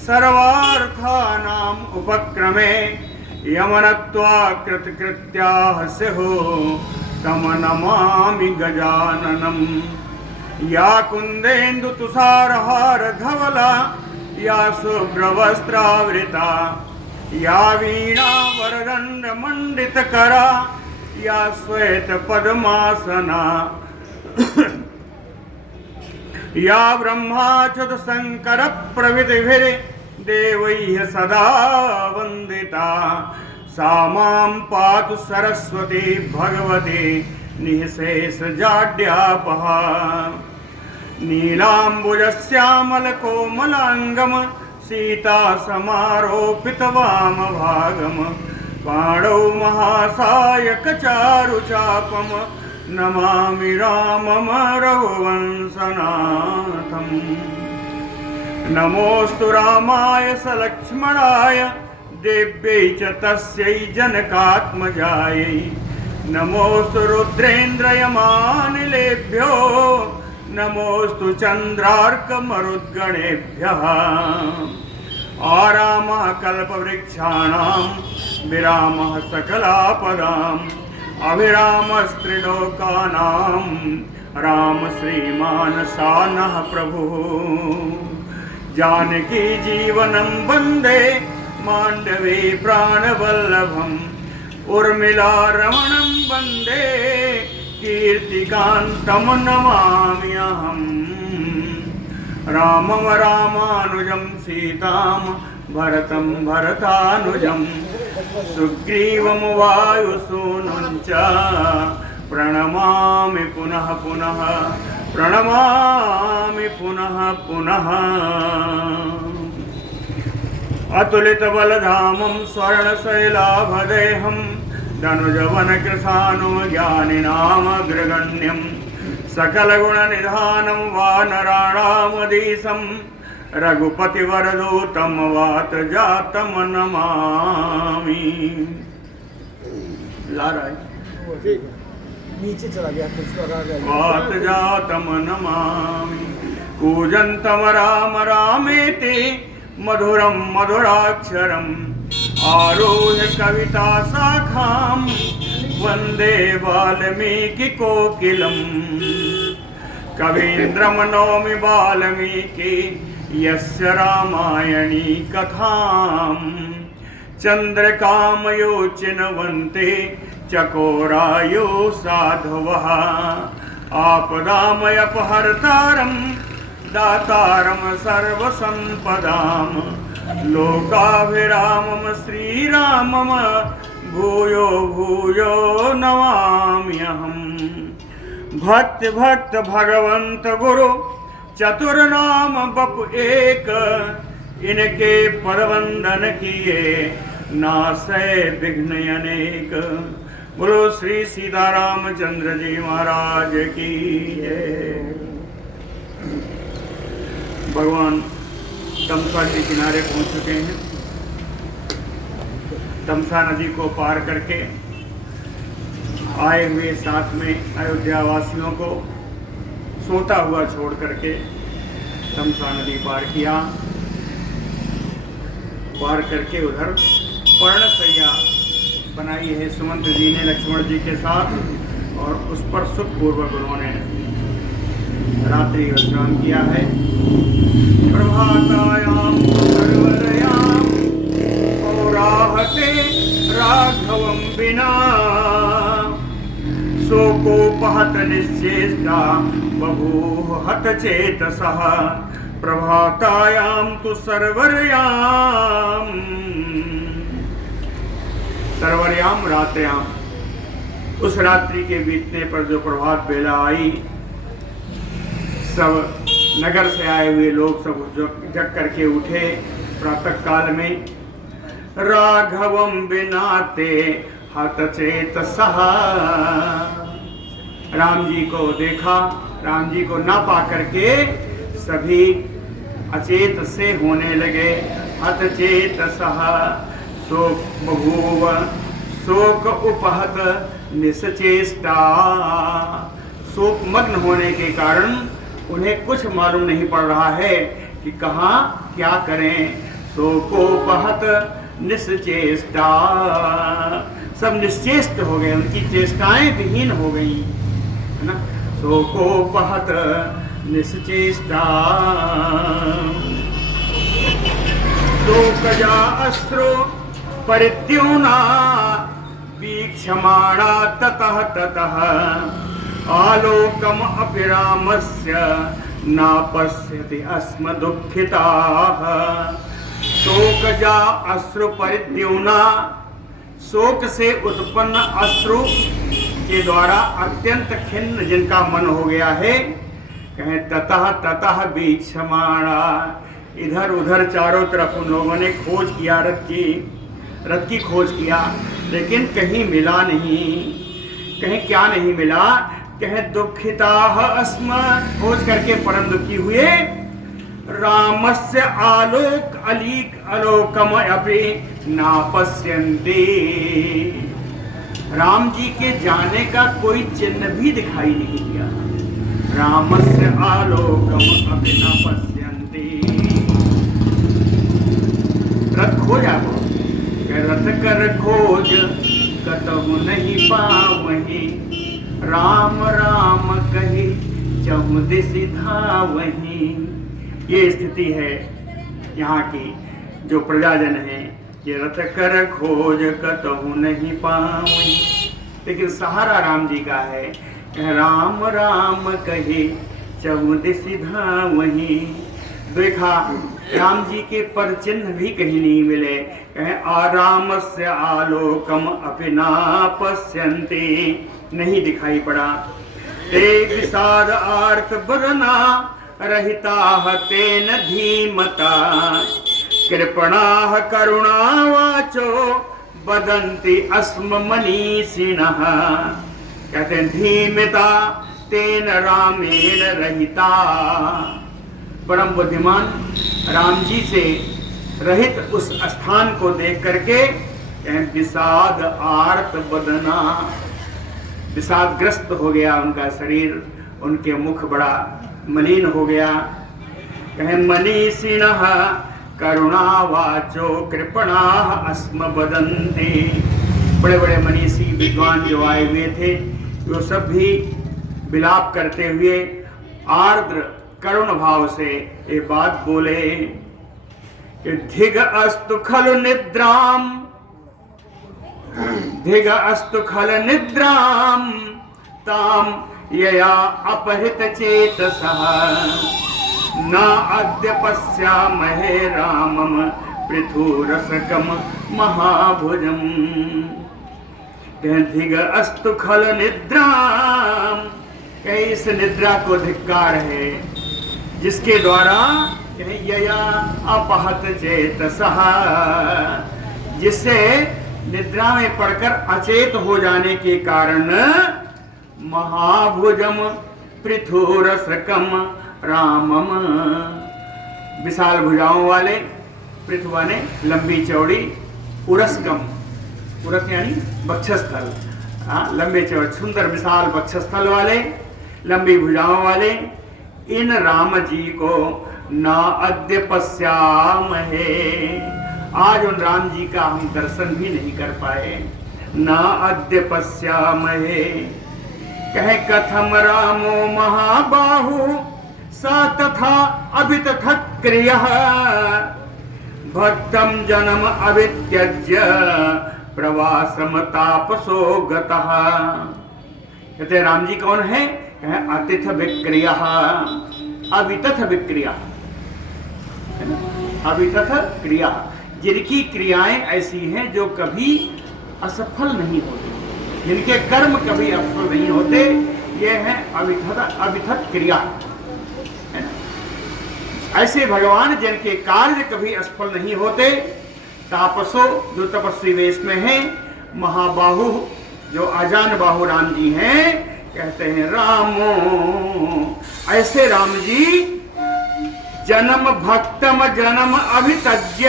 सर्वार्थानाम् उपक्रमे यमनत्वा कृतकृत्याः स्युः तम नमामि गजाननम्। या कुन्देन्दु तुषारहार धवला या शुभ्रवस्त्रावृता या वीणा वरदण्ड मंडितकरा या श्वेत पद्मासना या ब्रह्माच्युत शंकर प्रभृतिभिः देवैः सदा वंदिता सा मां पातु सरस्वती भगवती निःशेष जाड्यापहा। नीलाम्बुजश्यामलकोमलाङ्गं सीता समारोपित वामभागं पाणौ महासायक चारुचापं नमामि रामं रघुवंशनाथम्। नमोऽस्तु रामाय सलक्ष्मणाय देव्यै च तस्यै जनकात्मजायै। नमोऽस्तु रुद्रेन्द्रयमानिलेभ्यो नमोऽस्तु चन्द्रार्कमरुद्गणेभ्यः। आरामः कल्पवृक्षाणां विरामः सकलापदाम् अभिरामस्त्रिलोकानां राम श्रीमानसानः प्रभुः। जानकी जीवनं वन्दे माण्डवे प्राणवल्लभम् उर्मिला रमणं वन्दे कीर्तिकान्तं नमामि अहम्। रामं रामानुजं सीतां भरतं भरतानुजं सुग्रीवं वायुसूनुं च प्रणमामि पुनः पुनः प्रणमामि पुनः पुनः। अतुलितबलधामं स्वर्णशैलाभदेहं धनुजवनकृशानो ज्ञानिनामग्रगण्यं सकलगुणनिधानं वानराणामधीशं रघुपतिवरदूतं वातजातं नमामि। नीचे चला गया वातजातं नमामि। कूजन्तं राम रामेति मधुरं मधुराक्षरम् आरुह्य कविता शाखां वन्दे वाल्मीकिकोकिलम्। कवीन्द्रं नौमि वाल्मीकि यस्य रामायणी कथाम् चन्द्रकामयो चिन्वन्ते चकोरायो साधवः। आपदामयपहर्तारं दातारं सर्वसम्पदां लोकाभिरामं श्रीरामं भूयो भूयो नमाम्यहम्। भक्त भक्त भगवंत गुरु चतुर्नाम बपु एक इनके पदवंदन किए नासै विघ्न अनेक। बोलो श्री सीतारामचंद्र जी महाराज की जय। भगवान तमसा के किनारे पहुंच चुके हैं। तमसा नदी को पार करके आए हुए साथ में अयोध्या वासियों को सोता हुआ छोड़ करके तमसा नदी पार किया। पार करके उधर पर्णशैया बनाई है सुमंत जी ने लक्ष्मण जी के साथ और उस पर सुखपूर्वक उन्होंने रात्रि विश्राम किया है। प्रभातायां सर्वरयां पौराहते राघवं विना शोकोपहत निश्चेष्टा बभूव हत चेतसः। प्रभातायां तु सर्वरयां सर्वरयां रात्र्यां उस रात्रि के बीतने पर जो प्रभात बेला आई सब नगर से आए हुए लोग सब जग करके उठे प्रातः काल में। राघवं बिनाते हतचेतसः। राम जी को देखा, राम जी को ना पा करके सभी अचेत से होने लगे। हतचेतसः शोक बभूव शोक उपहत निश्चेष्टा। शोक मग्न होने के कारण उन्हें कुछ मालूम नहीं पड़ रहा है कि कहाँ क्या करें, सो को बहत निश्चेष्टा, सब निश्चेष्ट हो गए, उनकी चेष्टाएं विहीन हो गई, है ना। सो को बहत निश्चेष्टा, सो कजा अश्रु परिद्योना वीक्षमाणा ततः ततः आलोकम अपि रामस्य न पश्यति अस्म दुःखिताः। शोकजा अश्रु परिद्योना, शोक से उत्पन्न अश्रु के द्वारा अत्यंत खिन्न जिनका मन हो गया है, कहें ततः ततः वीक्षमाणा, इधर उधर चारों तरफ उन लोगों ने खोज किया, रथ की खोज किया, लेकिन कहीं मिला नहीं। कहीं क्या नहीं मिला, कहें दुखिताः अस्म, खोज करके परम दुखी हुए। रामस्य आलोक अलीक अलोकम अपि न पश्यन्ति, राम जी के जाने का कोई चिन्ह भी दिखाई नहीं दिया। रामस्य आलोकम अपि न पश्यन्ति, रथ खोजा वो, रथ कर खोज कतहु नहीं पावहि, राम राम कही चहु दिसि धावहि। ये स्थिति है यहाँ की, जो प्रजाजन है, ये रथ कर खोज कतहु नहीं पावहि, लेकिन सहारा राम जी का है, राम राम कही चहु दिसि धावहि। देखा राम जी के पर चिन्ह भी कहीं नहीं मिले, कहें आरामस्य आलोकम अपि न पश्यन्ति, नहीं दिखाई पड़ा। ते विषाद आर्त बदना रहिता तेन धीमता, कृपणाः करुणावाचो वदन्ति अस्म मनीषिणः। कहते हैं धीमता तेन रामेण रहिता, परम बुद्धिमान राम जी से रहित उस स्थान को देख करके विषाद आर्त बदना, विषादग्रस्त हो गया उनका शरीर, उनके मुख बड़ा मलिन हो गया। कहें मनीषिणः करुणावाचो कृपणाः अस्म वदन्ति, बड़े बड़े मनीषी विद्वान जो आए हुए थे, वो सब भी विलाप करते हुए आर्द्र करुण भाव से ये बात बोले कि धिग अस्तु खलु निद्राम, धिग अस्तु खल निद्राम ताम यया अपहृत चेतसः, न अद्य पश्यामहे रामम पृथुरसकम महाभुजम। धिग अस्तु खल निद्राम, इस निद्रा को धिक्कार है जिसके द्वारा यया अपहत चेतसः, जिससे निद्रा में पड़कर अचेत हो जाने के कारण महाभुजम पृथुरसकम रामम, विशाल भुजाओं वाले, पृथु ने लंबी चौड़ी, उरसकम, उरस यानी वक्षस्थल, लंबे चौड़े सुंदर विशाल वक्षस्थल वाले, लंबी भुजाओं वाले इन राम जी को न अद्य पश्यामहे, आज उन राम जी का हम दर्शन भी नहीं कर पाए। न अद्य पश्यामहे, कहे कथम रामो महाबाहु सा तथा अभितथत क्रियः, भक्तम जन्म अवित्यज्य प्रवासम तापसो गतः। कहते राम जी कौन है, कहे अतिथ विक्रिया, अवितथ विक्रिया, अवितथ क्रिया, जिनकी क्रियाएं ऐसी हैं जो कभी असफल नहीं होती, जिनके कर्म कभी असफल नहीं होते, ये है अविथत क्रिया, है ना। ऐसे भगवान जिनके कार्य कभी असफल नहीं होते, तापसो जो तपस्वी वेश में है, महाबाहु जो अजान बाहु राम जी हैं, कहते हैं रामो, ऐसे राम जी जन्म भक्तम जन्म अभितज्य,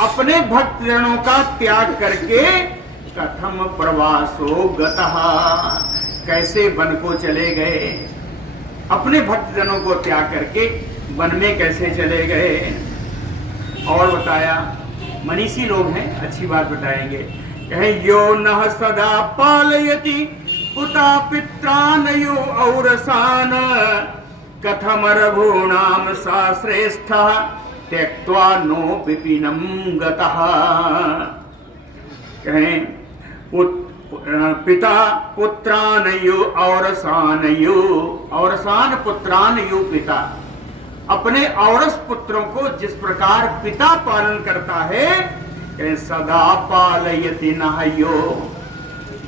अपने भक्त जनों का त्याग करके कथम प्रवासो गतः, कैसे वन को चले गए, अपने भक्त जनों को त्याग करके वन में कैसे चले गए। और बताया, मनीषी लोग हैं, अच्छी बात बताएंगे। कहें यो नः सदा पालयति पुता पित्रानयो औरसान कथम रघूणाम सा श्रेष्ठा त्यक्त्वा नो विपिनम गतः। कहें पिता पुत्रानयो औरसानयो, औरसान पुत्रानयो पिता, अपने औरस पुत्रों को जिस प्रकार पिता पालन करता है, सदा पालयति नहयो।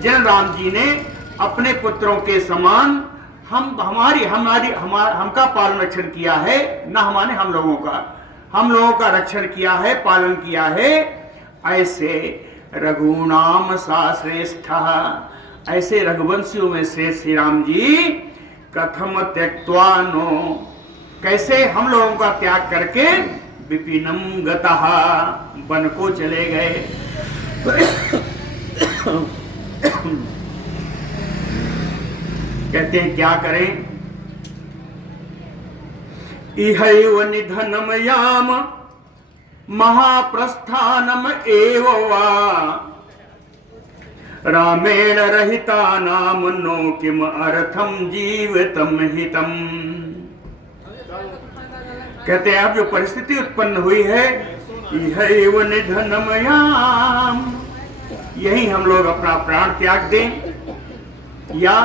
जिन राम जी ने अपने पुत्रों के समान हमका पालन रक्षण किया है, न हमारे हम लोगों का रक्षण किया है, पालन किया है, ऐसे रघुनाम सा श्रेष्ठ, ऐसे रघुवंशियों में श्रेष्ठ श्री राम जी कथम त्यक्त्वा नो, कैसे हम लोगों का त्याग करके विपिनम गतः, वन को चले गए। कहते हैं क्या करें। इहैव निधनम याम महाप्रस्थानम एव वा रामेण रहिता नाम नो किम अर्थम जीवितम हितम। कहते हैं अब जो परिस्थिति उत्पन्न हुई है, इहैव निधनमयाम, यही हम लोग अपना प्राण त्याग दें, या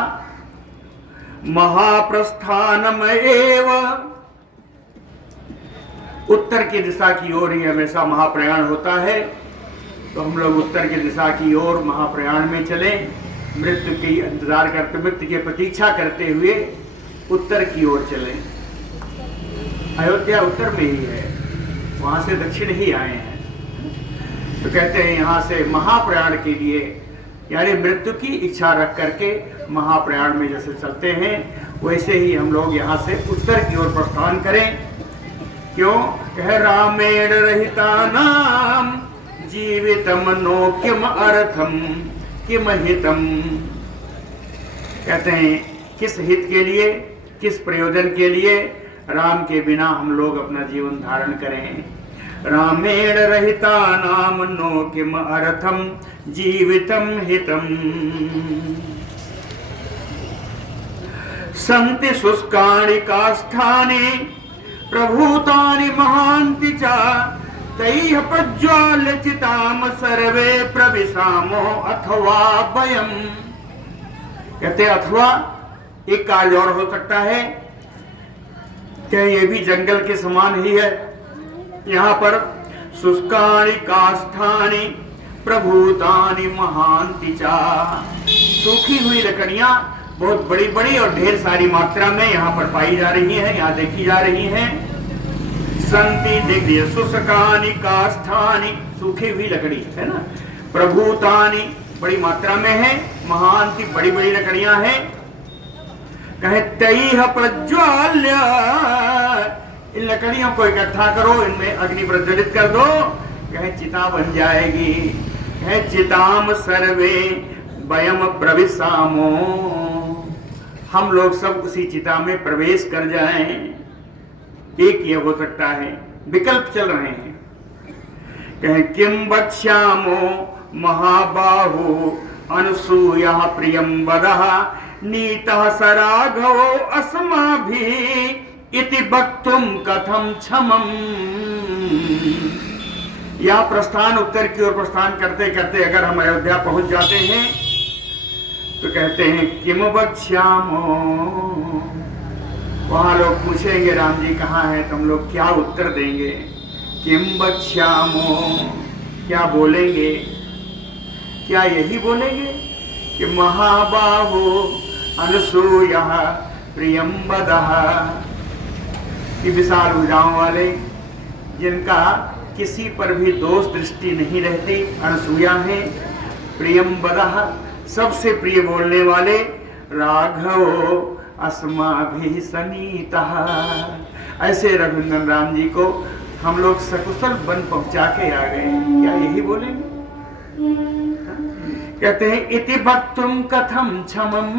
महाप्रस्थानम एव, उत्तर की दिशा की ओर ही हमेशा महाप्रयाण होता है, तो हम लोग उत्तर की दिशा की ओर महाप्रयाण में चले, मृत्यु की इंतजार करते, मृत्यु की प्रतीक्षा करते हुए उत्तर की ओर चलें। अयोध्या उत्तर में ही है, वहां से दक्षिण ही आए हैं। तो कहते हैं यहाँ से महाप्रयाण के लिए, यानी मृत्यु की इच्छा रख करके महाप्रयाण में जैसे चलते हैं, वैसे ही हम लोग यहाँ से उत्तर की ओर प्रस्थान करें। क्यों? कह रामेण रहिता नाम जीवितम नो किम अर्थम किम हितम। कहते हैं किस हित के लिए, किस प्रयोजन के लिए राम के बिना हम लोग अपना जीवन धारण करें। रामेण रहिता नाम नो किम अर्थम जीवितम हितम। संति शुष्काणि काष्ठानि प्रभूतानि महान्ति च तैः प्रज्वाल्य चिताम सर्वे प्रविशामो अथवा वयम्। कहते अथवा एक कार्य और हो सकता है, क्या ये भी जंगल के समान ही है। यहाँ पर शुष्काणि काष्ठानि प्रभूतानि महान्ति चा, सूखी हुई लकड़ियां बहुत बड़ी बड़ी और ढेर सारी मात्रा में यहाँ पर पाई जा रही हैं, यहाँ देखी जा रही हैं। संति दिव्य शुष्कानि काष्ठानि, सूखी हुई लकड़ी है ना, प्रभूतानि बड़ी मात्रा में है, महान्ति बड़ी बड़ी लकड़ियां हैं। कहे तैः प्रज्वाल्य, इन लकड़ियों को इकट्ठा करो, इनमें अग्नि प्रज्वलित कर दो, कहे चिता बन जाएगी। कहे चिताम सर्वे वयम प्रविशामो, हम लोग सब उसी चिता में प्रवेश कर जाएं। एक ये हो सकता है, विकल्प चल रहे हैं। कहे किम वक्ष्यामो महाबाहो अनुसूया प्रियम वदः नीतः सराघवो अस्माभिः इति वक्तुम कथम क्षमम्। या प्रस्थान, उत्तर की ओर प्रस्थान करते करते अगर हम अयोध्या पहुंच जाते हैं तो कहते हैं किम वक्ष्यामो, वहां लोग पूछेंगे राम जी कहाँ हैं, तो हम लोग क्या उत्तर देंगे। किम वक्ष्यामो, क्या बोलेंगे, क्या यही बोलेंगे कि महाबाहो अनुसूया प्रियम वदः, कि विशाल भुजाओं वाले जिनका किसी पर भी दोष दृष्टि नहीं रहती, अनसूया है। प्रियम वदः, सबसे प्रिय बोलने वाले, राघवो अस्माभिः सनीतः, ऐसे रघुनंदन राम जी को हम लोग सकुशल वन पहुंचा के आ गए, क्या यही बोलेंगे। कहते हैं इति वक्तुम कथम क्षमम्,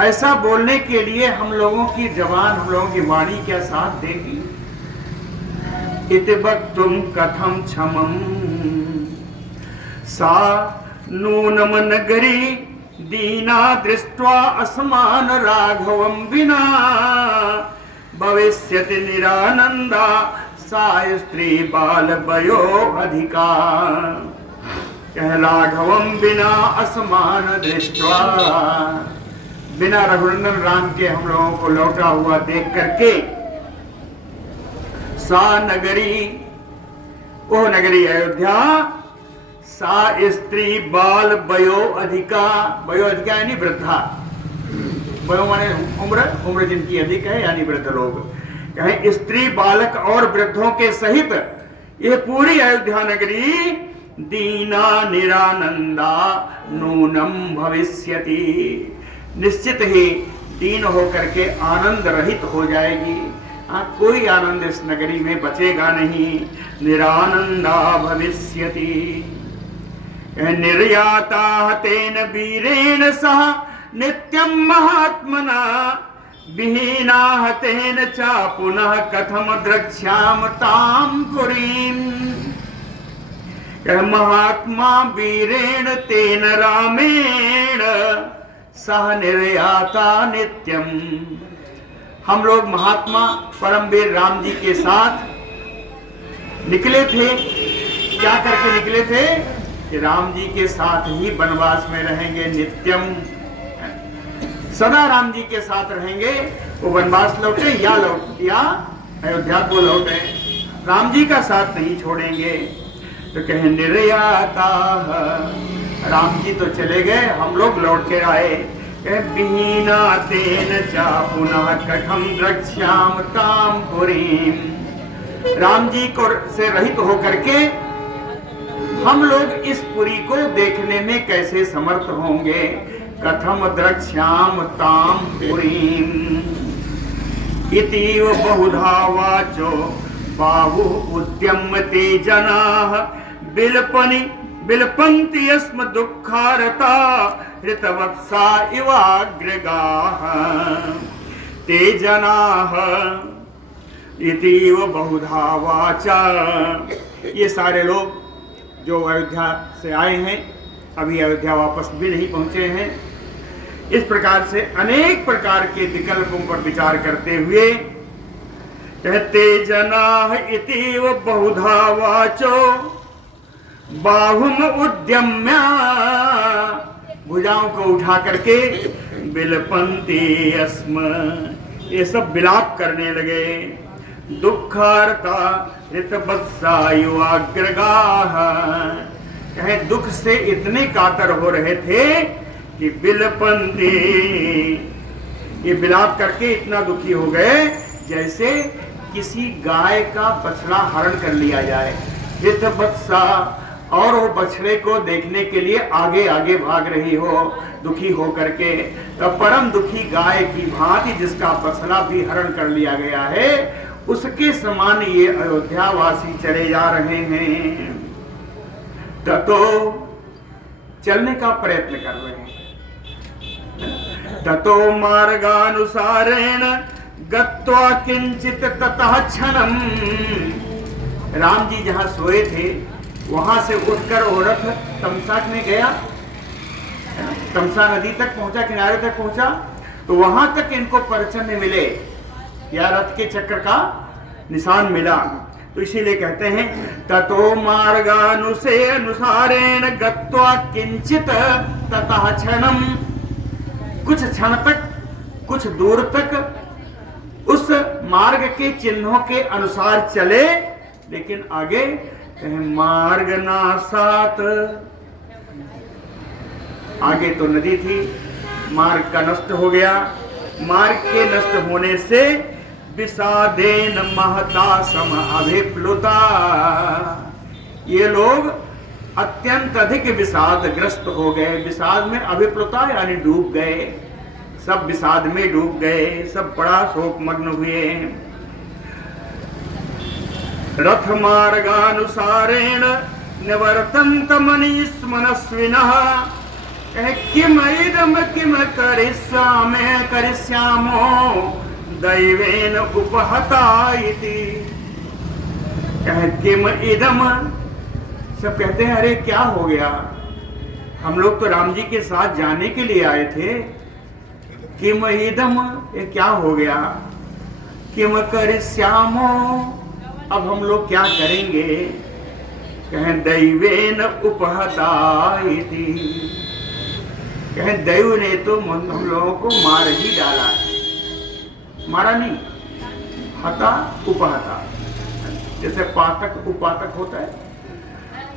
ऐसा बोलने के लिए हम लोगों की जबान, हम लोगों की वाणी क्या साथ देगी? इति वक्तुम कथम क्षमम सा नूनम नगरी दीना दृष्ट्वा असमान राघवम विना भविष्यति निरानंदा सा स्त्री बाल वयो अधिका। राघवम बिना असमान दृष्ट्वा, बिना रघुनंदन राम के हम लोगों को लौटा हुआ देख करके, सा नगरी, वो नगरी अयोध्या, सा स्त्री बाल वयो अधिका, वयो अधिका यानी वृद्धा, वयो माने उम्र, उम्र जिनकी अधिक है यानी वृद्ध लोग, कहें स्त्री बालक और वृद्धों के सहित यह पूरी अयोध्या नगरी दीना निरानंदा नूनम भविष्यति, निश्चित ही दीन होकर के आनंद रहित हो जाएगी। कोई आनंद इस नगरी में बचेगा नहीं। निरानंदा भविष्यति। निर्याता तेन वीरेण सह नित्यं महात्मना विहीना तेन च पुनः कथम द्रक्ष्याम ताम पुरीम। महात्मा वीरेण तेन रामेण सह निर्याता नित्यम। हम लोग महात्मा परमवीर राम जी के साथ निकले थे। क्या करके निकले थे कि राम जी के साथ ही वनवास में रहेंगे, नित्यम, सदा राम जी के साथ रहेंगे। वो वनवास लौटे या अयोध्या को लौटे, राम जी का साथ नहीं छोड़ेंगे। तो कहे निर्याता, राम जी तो चले गए, हम लोग लौट के आए। विहीना तेन चा पुनः कथम द्रक्ष्याम ताम पुरीम। राम जी को से रहित होकर के हम लोग इस पुरी को देखने में कैसे समर्थ होंगे। कथम द्रक्ष्याम ताम पुरीम। इतीव बहुधा वाचो बाहु उद्यम्यते जनाः बिलपन्ति यस्म दुःखारता ऋतवत्सा इवाग्रगाः। ते जनाः इतीव बहुधा वाचा। ये सारे लोग जो अयोध्या से आए हैं, अभी अयोध्या वापस भी नहीं पहुंचे हैं, इस प्रकार से अनेक प्रकार के विकल्पों पर विचार करते हुए कहते जनाः इतीव बहुधा वाचो बाहुम उद्यम्य। भुजाओं को उठा करके बिलपन्ति अस्म, ये सब विलाप करने लगे। दुःखार्ता ऋतवत्सा युवाग्रगाः। कहे दुख से इतने कातर हो रहे थे कि बिलपन्ति, ये विलाप करके इतना दुखी हो गए जैसे किसी गाय का बछड़ा हरण कर लिया जाए। ऋतवत्सा, और वो बछड़े को देखने के लिए आगे आगे भाग रही हो दुखी हो करके। तब परम दुखी गाय की भांति जिसका बछड़ा भी हरण कर लिया गया है, उसके समान ये अयोध्यावासी चले जा रहे हैं। ततो चलने का प्रयत्न कर रहे हैं। ततो मार्गानुसारेण गत्वा किंचित ततः क्षणम। राम जी जहां सोए थे वहां से उठकर वो रथ तमसा में गया, तमसा नदी तक पहुंचा, किनारे तक पहुंचा। तो वहां तक इनको परिचय मिले या रथ के चक्र का निशान मिला। तो इसीलिए कहते हैं ततो मार्गानुसारेण गत्वा किंचित ततः क्षणम। कुछ क्षण तक, कुछ दूर तक उस मार्ग के चिन्हों के अनुसार चले, लेकिन आगे मार्ग नासात, आगे तो नदी थी, मार्ग का नष्ट हो गया। मार्ग के नष्ट होने से विषादेन महता सम अभिप्लुता। ये लोग अत्यंत अधिक विषादग्रस्त हो गए। विषाद में अभिप्लुता यानी डूब गए, सब विषाद में डूब गए, सब बड़ा शोकमग्न हुए। रथ मार्गानुसारेण निवर्तन्त मनीष मनस्विनः कहे किम इदम किम करिष्यामो दैवेन उपहता इति। कहे किम इदम, सब कहते हैं अरे क्या हो गया, हम लोग तो राम जी के साथ जाने के लिए आए थे। किम इदम, ये क्या हो गया। किम करिष्यामो, अब हम लोग क्या करेंगे। कहें दैवेन उपहता इति। कहें दैव ने तो हम लोगों को मार ही डाला है। मारा नहीं, हता उपहता, जैसे पातक उपातक होता है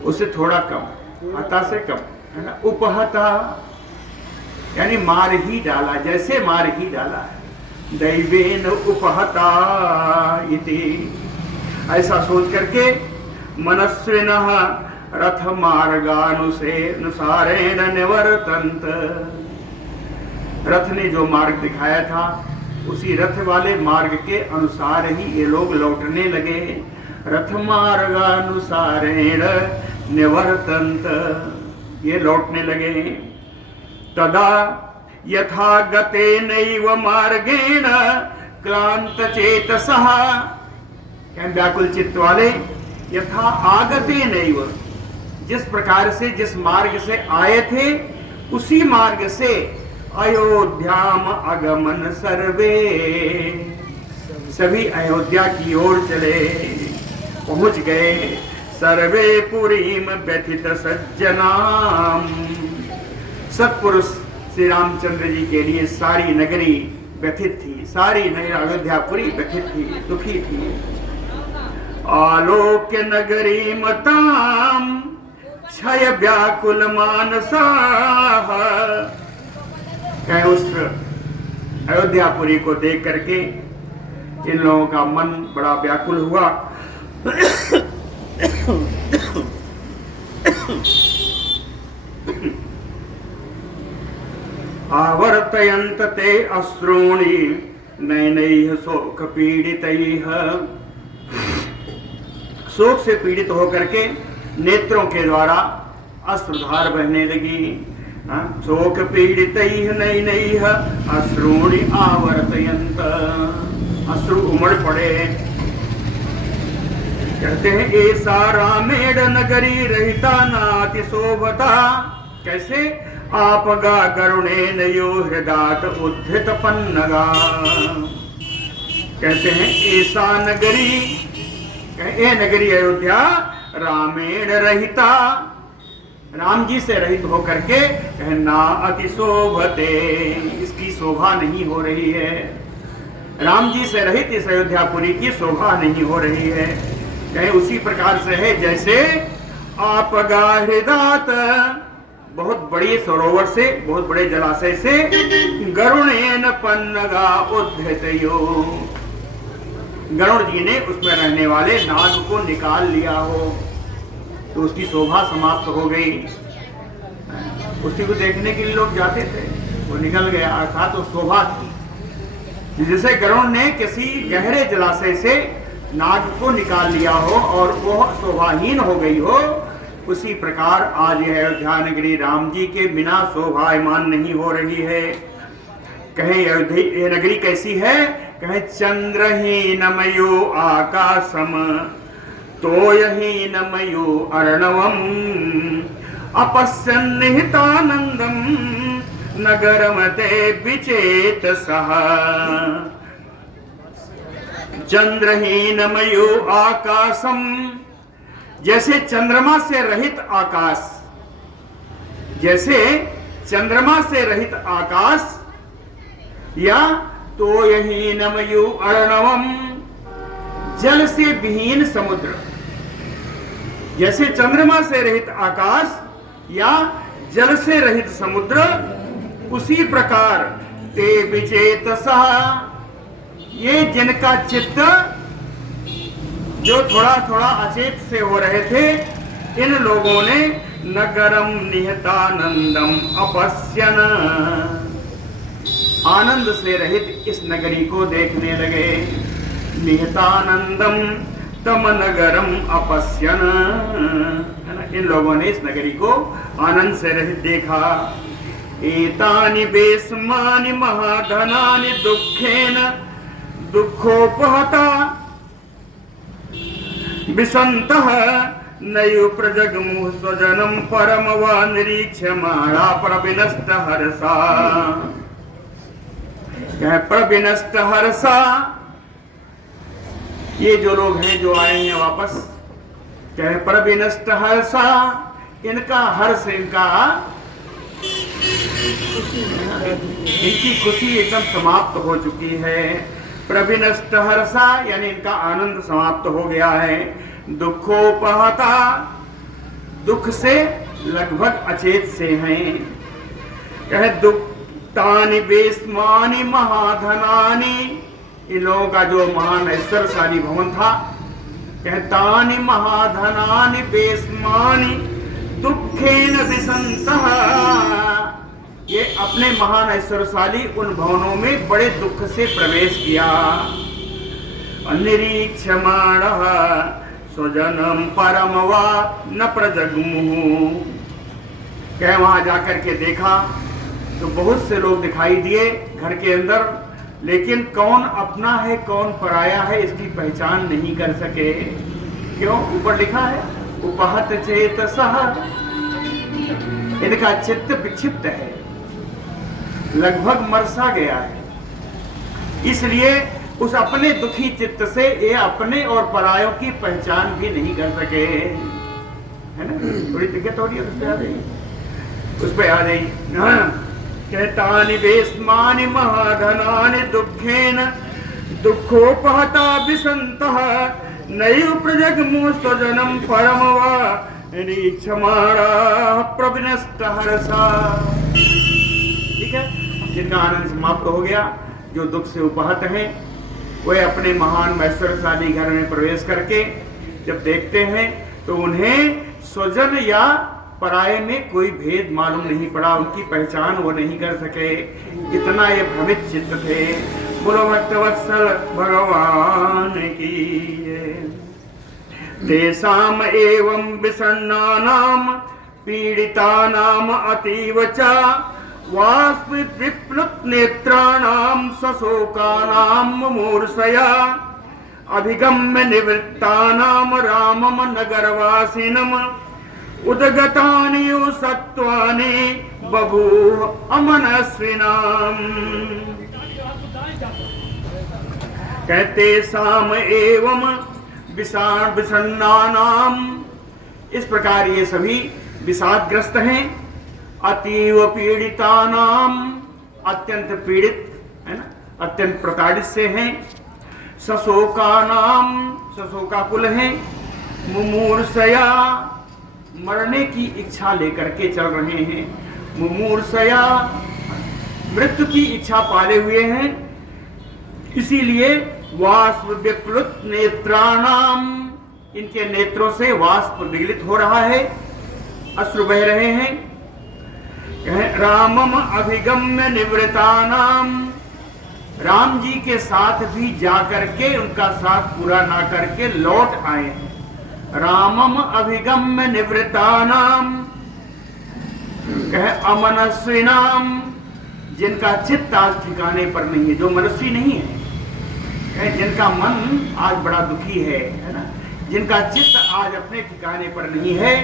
उससे थोड़ा कम, हता से कम है ना। उपहता यानी मार ही डाला, जैसे मार ही डाला है। दैवेन उपहता इति, ऐसा सोच करके मनस्विनः रथ मार्गानुसारेण निवर्तन्त। रथ ने जो मार्ग दिखाया था उसी रथ वाले मार्ग के अनुसार ही ये लोग लौटने लगे। रथ मार्गानुसारेण निवर्तन्त, ये लौटने लगे। तदा यथा गतेनैव मार्गेण क्लांत चेतसः, व्याकुल चित्त वाले, यथा आगते नैव, जिस प्रकार से जिस मार्ग से आए थे उसी मार्ग से अयोध्याम आगमन सर्वे, सभी अयोध्या की ओर चले, पहुंच गए। सर्वे पुरीम व्यथित सज्जनाम, सत्पुरुष श्री रामचंद्र जी के लिए सारी नगरी व्यथित थी, सारी नगरी अयोध्यापुरी व्यथित थी, दुखी थी। आलोक्य नगरी मताम क्षय व्याकुल मानसाः, उस अयोध्यापुरी को देख करके इन लोगों का मन बड़ा व्याकुल हुआ। आवर्तयन्त ते अश्रूणि नयनैः शोक पीड़ितैः, शोक से पीड़ित होकर के नेत्रों के द्वारा अश्रुधार बहने लगी। शोक पीड़ितैः नयनैः अश्रूणि आवर्तयन्त, अश्रु उमड़ पड़े। कहते हैं ऐसा रामेण नगरी रहिता नाति शोभता, कैसे आपगा गरुणेन यो हृदात उद्धित पन्नगा। कहते हैं ऐसा नगरी, ए नगरी अयोध्या रामेण रहिता, राम जी से रहित होकर के ना अति शोभते, इसकी शोभा नहीं हो रही है। राम जी से रहित इस अयोध्यापुरी की शोभा नहीं हो रही है। कहे उसी प्रकार से है जैसे आपगा हृदात, बहुत बड़ी सरोवर से, बहुत बड़े जलाशय से, गरुणेन पन्नगा उद्धितयो, गरुड़ जी ने उसमें रहने वाले नाग को निकाल लिया हो तो उसकी शोभा समाप्त हो गई। उसी को देखने के लिए लोग जाते थे, वो निकल गया, अर्थात वो शोभा थी। जैसे गरुड़ ने किसी गहरे जलाशय से नाग को निकाल लिया हो और वो शोभाहीन हो गई हो, उसी प्रकार आज यह अयोध्या नगरी राम जी के बिना शोभायमान नहीं हो रही है। कहे अयोध्या नगरी कैसी है। कहे चंद्रहीनमयो आकाशम तोयहीनमयो अर्णवम अपश्यन् निहितानंदम नगरमते विचेतसः। चंद्रहीनमयो आकाशम, जैसे चंद्रमा से रहित आकाश, जैसे चंद्रमा से रहित आकाश, या तो यही नमयु अर्णवम, जल से विहीन समुद्र, जैसे चंद्रमा से रहित आकाश या जल से रहित समुद्र, उसी प्रकार ते विचेतसः, ये जिनका चित्त जो थोड़ा थोड़ा अचेत से हो रहे थे, इन लोगों ने नगरम निहतानंदम अपश्यन, आनंद से रहित इस नगरी को देखने लगे। निहतानंदम तम नगरम अपश्यन, इन लोगों ने इस नगरी को आनंद से रहित देखा। एतानि बेस्मानि महाधनानि दुःखेन दुःखोपहता विसन्तः नैव प्रजग्मुः स्वजनं परमवा निरीक्ष्यमाणा प्रविनष्ट हर्षा। क्या प्रविनष्ट हर्षा, ये जो लोग हैं जो आए हैं वापस, क्या है प्रविनष्ट हर्षा, इनका हर्ष, इनकी खुशी एकदम समाप्त हो चुकी है। प्रविनष्ट हर्षा यानी इनका आनंद समाप्त हो गया है। दुखोपहता, दुख से लगभग अचेत से हैं। कहे दुक्तानि बेस्मानि महाधनानि, इन लोगों का जो महान ऐश्वर्यशाली भवन था, कहतानि महाधनानि बेस्मानि दुखेन विसन्तः, ये अपने महान ऐश्वर्यशाली उन भवनों में बड़े दुख से प्रवेश किया। निरीक्षमाणः स्वजनम परमवा न प्रजग्मुः, क्या वहां जाकर के देखा तो बहुत से लोग दिखाई दिए घर के अंदर, लेकिन कौन अपना है कौन पराया है इसकी पहचान नहीं कर सके। क्यों? ऊपर लिखा है उपहत चेतसः, इनका चित्त विक्षिप्त है, लगभग मरसा गया है। इसलिए उस अपने दुखी चित्त से ये अपने और परायों की पहचान भी नहीं कर सके, है ना। थोड़ी दिक्कत हो रही है, उस पे आ जाइए। कहतानि बेस्मानि महाधनानि दुःखेन दुःखोपहता विसन्तः नैव प्रजग्मुः स्वजनं परमवा निरीक्षमाणा प्रविनष्ट हर्षा। ठीक है, जिनका आनंद समाप्त हो गया, जो दुख से उपहत हैं, वे अपने महान ऐश्वर्यशाली घर में प्रवेश करके जब देखते हैं तो उन्हें स्वजन या पराये में कोई भेद मालूम नहीं पड़ा, उनकी पहचान वो नहीं कर सके, इतना ये भ्रमित चित्त थे। बोलो भक्तवत्सल भगवान की। तेषाम एवं विषण्णानाम पीडितानाम अतीव च वास्मित् विप्लुत नेत्राणाम सशोकानाम मुमूर्षया अभिगम्य निवृत्तानाम रामम नगरवासिनम उदगतानि सत्वानि बभूव अमनस्विनाम। कहते साम एवं विषण्णानाम, इस प्रकार ये सभी विषादग्रस्त हैं। अतीव पीड़ितानाम, अत्यंत पीड़ित है ना, अत्यंत प्रताड़ित से हैं। सशोकानाम, सशोकाकुल हैं। मुमूर्षया, मरने की इच्छा लेकर के चल रहे हैं। मुमूर्षया, मृत्यु की इच्छा पाले हुए हैं। इसीलिए वाष्प विप्लुत नेत्राणाम, इनके नेत्रों से वाष्प विगलित हो रहा है, अश्रु बह रहे हैं। रामम अभिगम्य निवृतानाम, राम जी के साथ भी जाकर के उनका साथ पूरा ना करके लौट आए हैं। रामम अभिगम्य निवृतानाम, कहे अमनस्विनाम, जिनका चित्त आज ठिकाने पर नहीं है, जो मनस्वी नहीं है, जिनका मन आज बड़ा दुखी है ना, जिनका चित्त आज अपने ठिकाने पर नहीं है।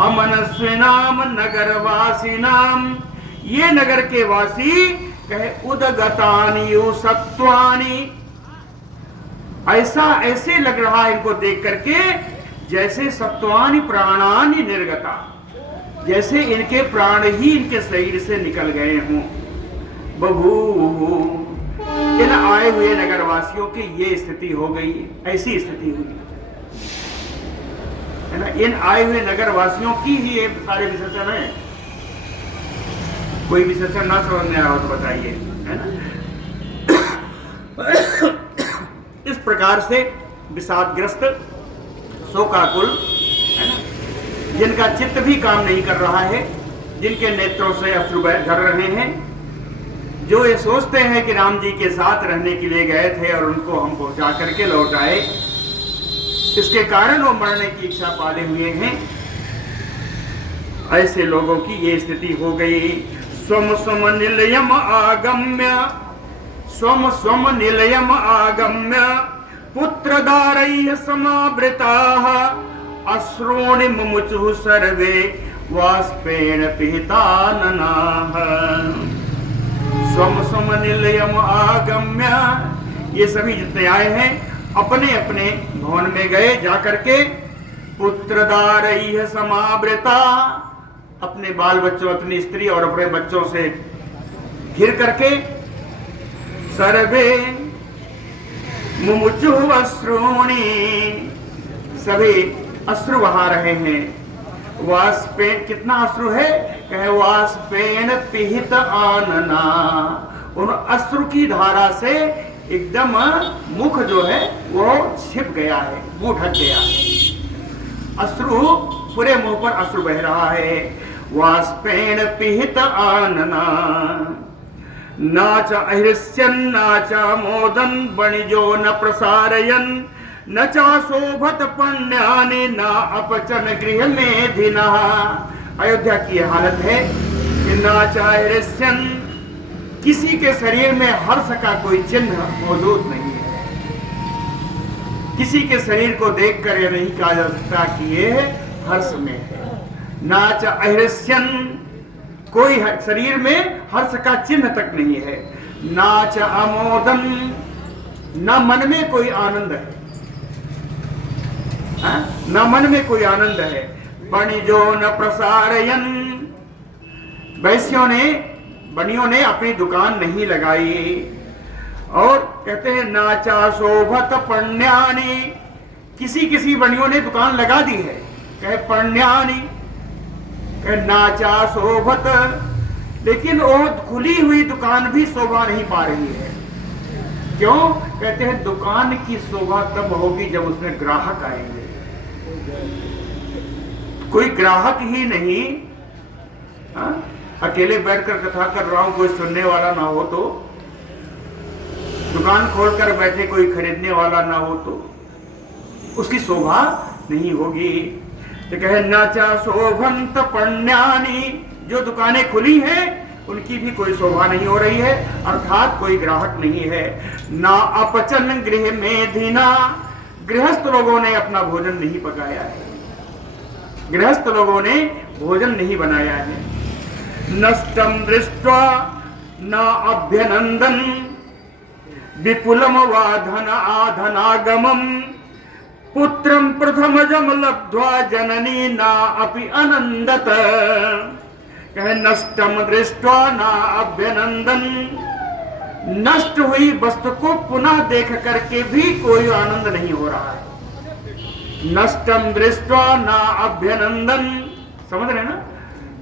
अमनस्विनाम नगरवासिनाम, ये नगर के वासी कहे उदगतानि सत्वानि, ऐसे लग रहा है इनको देख करके जैसे सत्वानि प्राणानि निर्गता, जैसे इनके प्राण ही इनके शरीर से निकल गए हों। बभूव, इन आए हुए नगरवासियों की ये स्थिति हो गई, ऐसी स्थिति हुई है ना। इन आए हुए नगरवासियों की ही ये सारे विशेषण है। कोई विशेषण ना समझ में आया हो तो बताइए, है ना। इस प्रकार से विषादग्रस्त, शोकाकुल, है ना, जिनका चित्त भी काम नहीं कर रहा है, जिनके नेत्रों से अश्रु झर रहे हैं, जो ये सोचते हैं कि राम जी के साथ रहने के लिए गए थे और उनको हम पहुंचा करके लौट आए, इसके कारण वो मरने की इच्छा पाले हुए हैं। ऐसे लोगों की ये स्थिति हो गई। स्वम स्वम निलयम आगम्य स्वम स्वम निलयम आगम्य पुत्रदारैः समावृताः अश्रूणि मुमुचुः सर्वे वाष्पेण पिहिताननाः। स्वम स्वम निलयम आगम्य, ये सभी जितने आए हैं अपने अपने भवन में गए, जाकर के पुत्रदारैः समावृता, अपने बाल बच्चों, अपनी स्त्री और अपने बच्चों से घिर करके, सर्वे मुमुचुः अश्रूणि, सभी अश्रु बहा रहे हैं। वाष्पेन, कितना अश्रु है, कहे वाष्पेन पिहित आनना, उन अश्रु की धारा से एकदम मुख जो है वो छिप गया है, मुंह ढक गया है, अश्रु पूरे मुंह पर अश्रु बह रहा है। वाष्पेन पिहित आनना नाच अहृष्यन् नाच मोदन वणिजो न प्रसारयन् न चाशोभत पुण्यानि न अपचन गृह मेधिनः। अयोध्या की हालत है कि नाच अहृष्यन्, किसी के शरीर में हर्ष का कोई चिन्ह मौजूद नहीं है। किसी के शरीर को देखकर यह नहीं कहा जा सकता कि ये हर्ष में है। नाच अहृष्यन्, कोई शरीर में हर्ष का चिन्ह तक नहीं है। नाच अमोदन, न मन में कोई आनंद है, न मन में कोई आनंद है। वणिजो न प्रसारयन्, वैश्यों ने, बनियों ने अपनी दुकान नहीं लगाई। और कहते हैं नाचा शोभत पुण्यानि, किसी किसी बनियों ने दुकान लगा दी है, कहे पुण्यानि, कहे नाचा शोभत, लेकिन वो खुली हुई दुकान भी शोभा नहीं पा रही है। क्यों? कहते हैं दुकान की शोभा तब होगी जब उसमें ग्राहक आएंगे। कोई ग्राहक ही नहीं, अकेले बैठकर कथा कर रहा हूं, कोई सुनने वाला ना हो तो, दुकान खोलकर बैठे कोई खरीदने वाला ना हो तो उसकी शोभा नहीं होगी। तो कहे नाचा शोभंत पुण्यानि, जो दुकानें खुली हैं उनकी भी कोई शोभा नहीं हो रही है, अर्थात कोई ग्राहक नहीं है। ना अपचन गृह मेधिना, गृहस्थ लोगों ने अपना भोजन नहीं पकाया है, गृहस्थ लोगों ने भोजन नहीं बनाया है। नष्टम दृष्ट्वा न अभ्यनंदन विपुलम वा धन आधनागमम पुत्रम प्रथमजम लब्ध्वा जननी ना अपि अनंदत। कहे नष्टम दृष्ट्वा न अभ्यनंदन, नष्ट हुई वस्तु को पुनः देख करके भी कोई आनंद नहीं हो रहा है। नष्टम दृष्ट्वा न अभ्यनंदन, समझ रहे ना,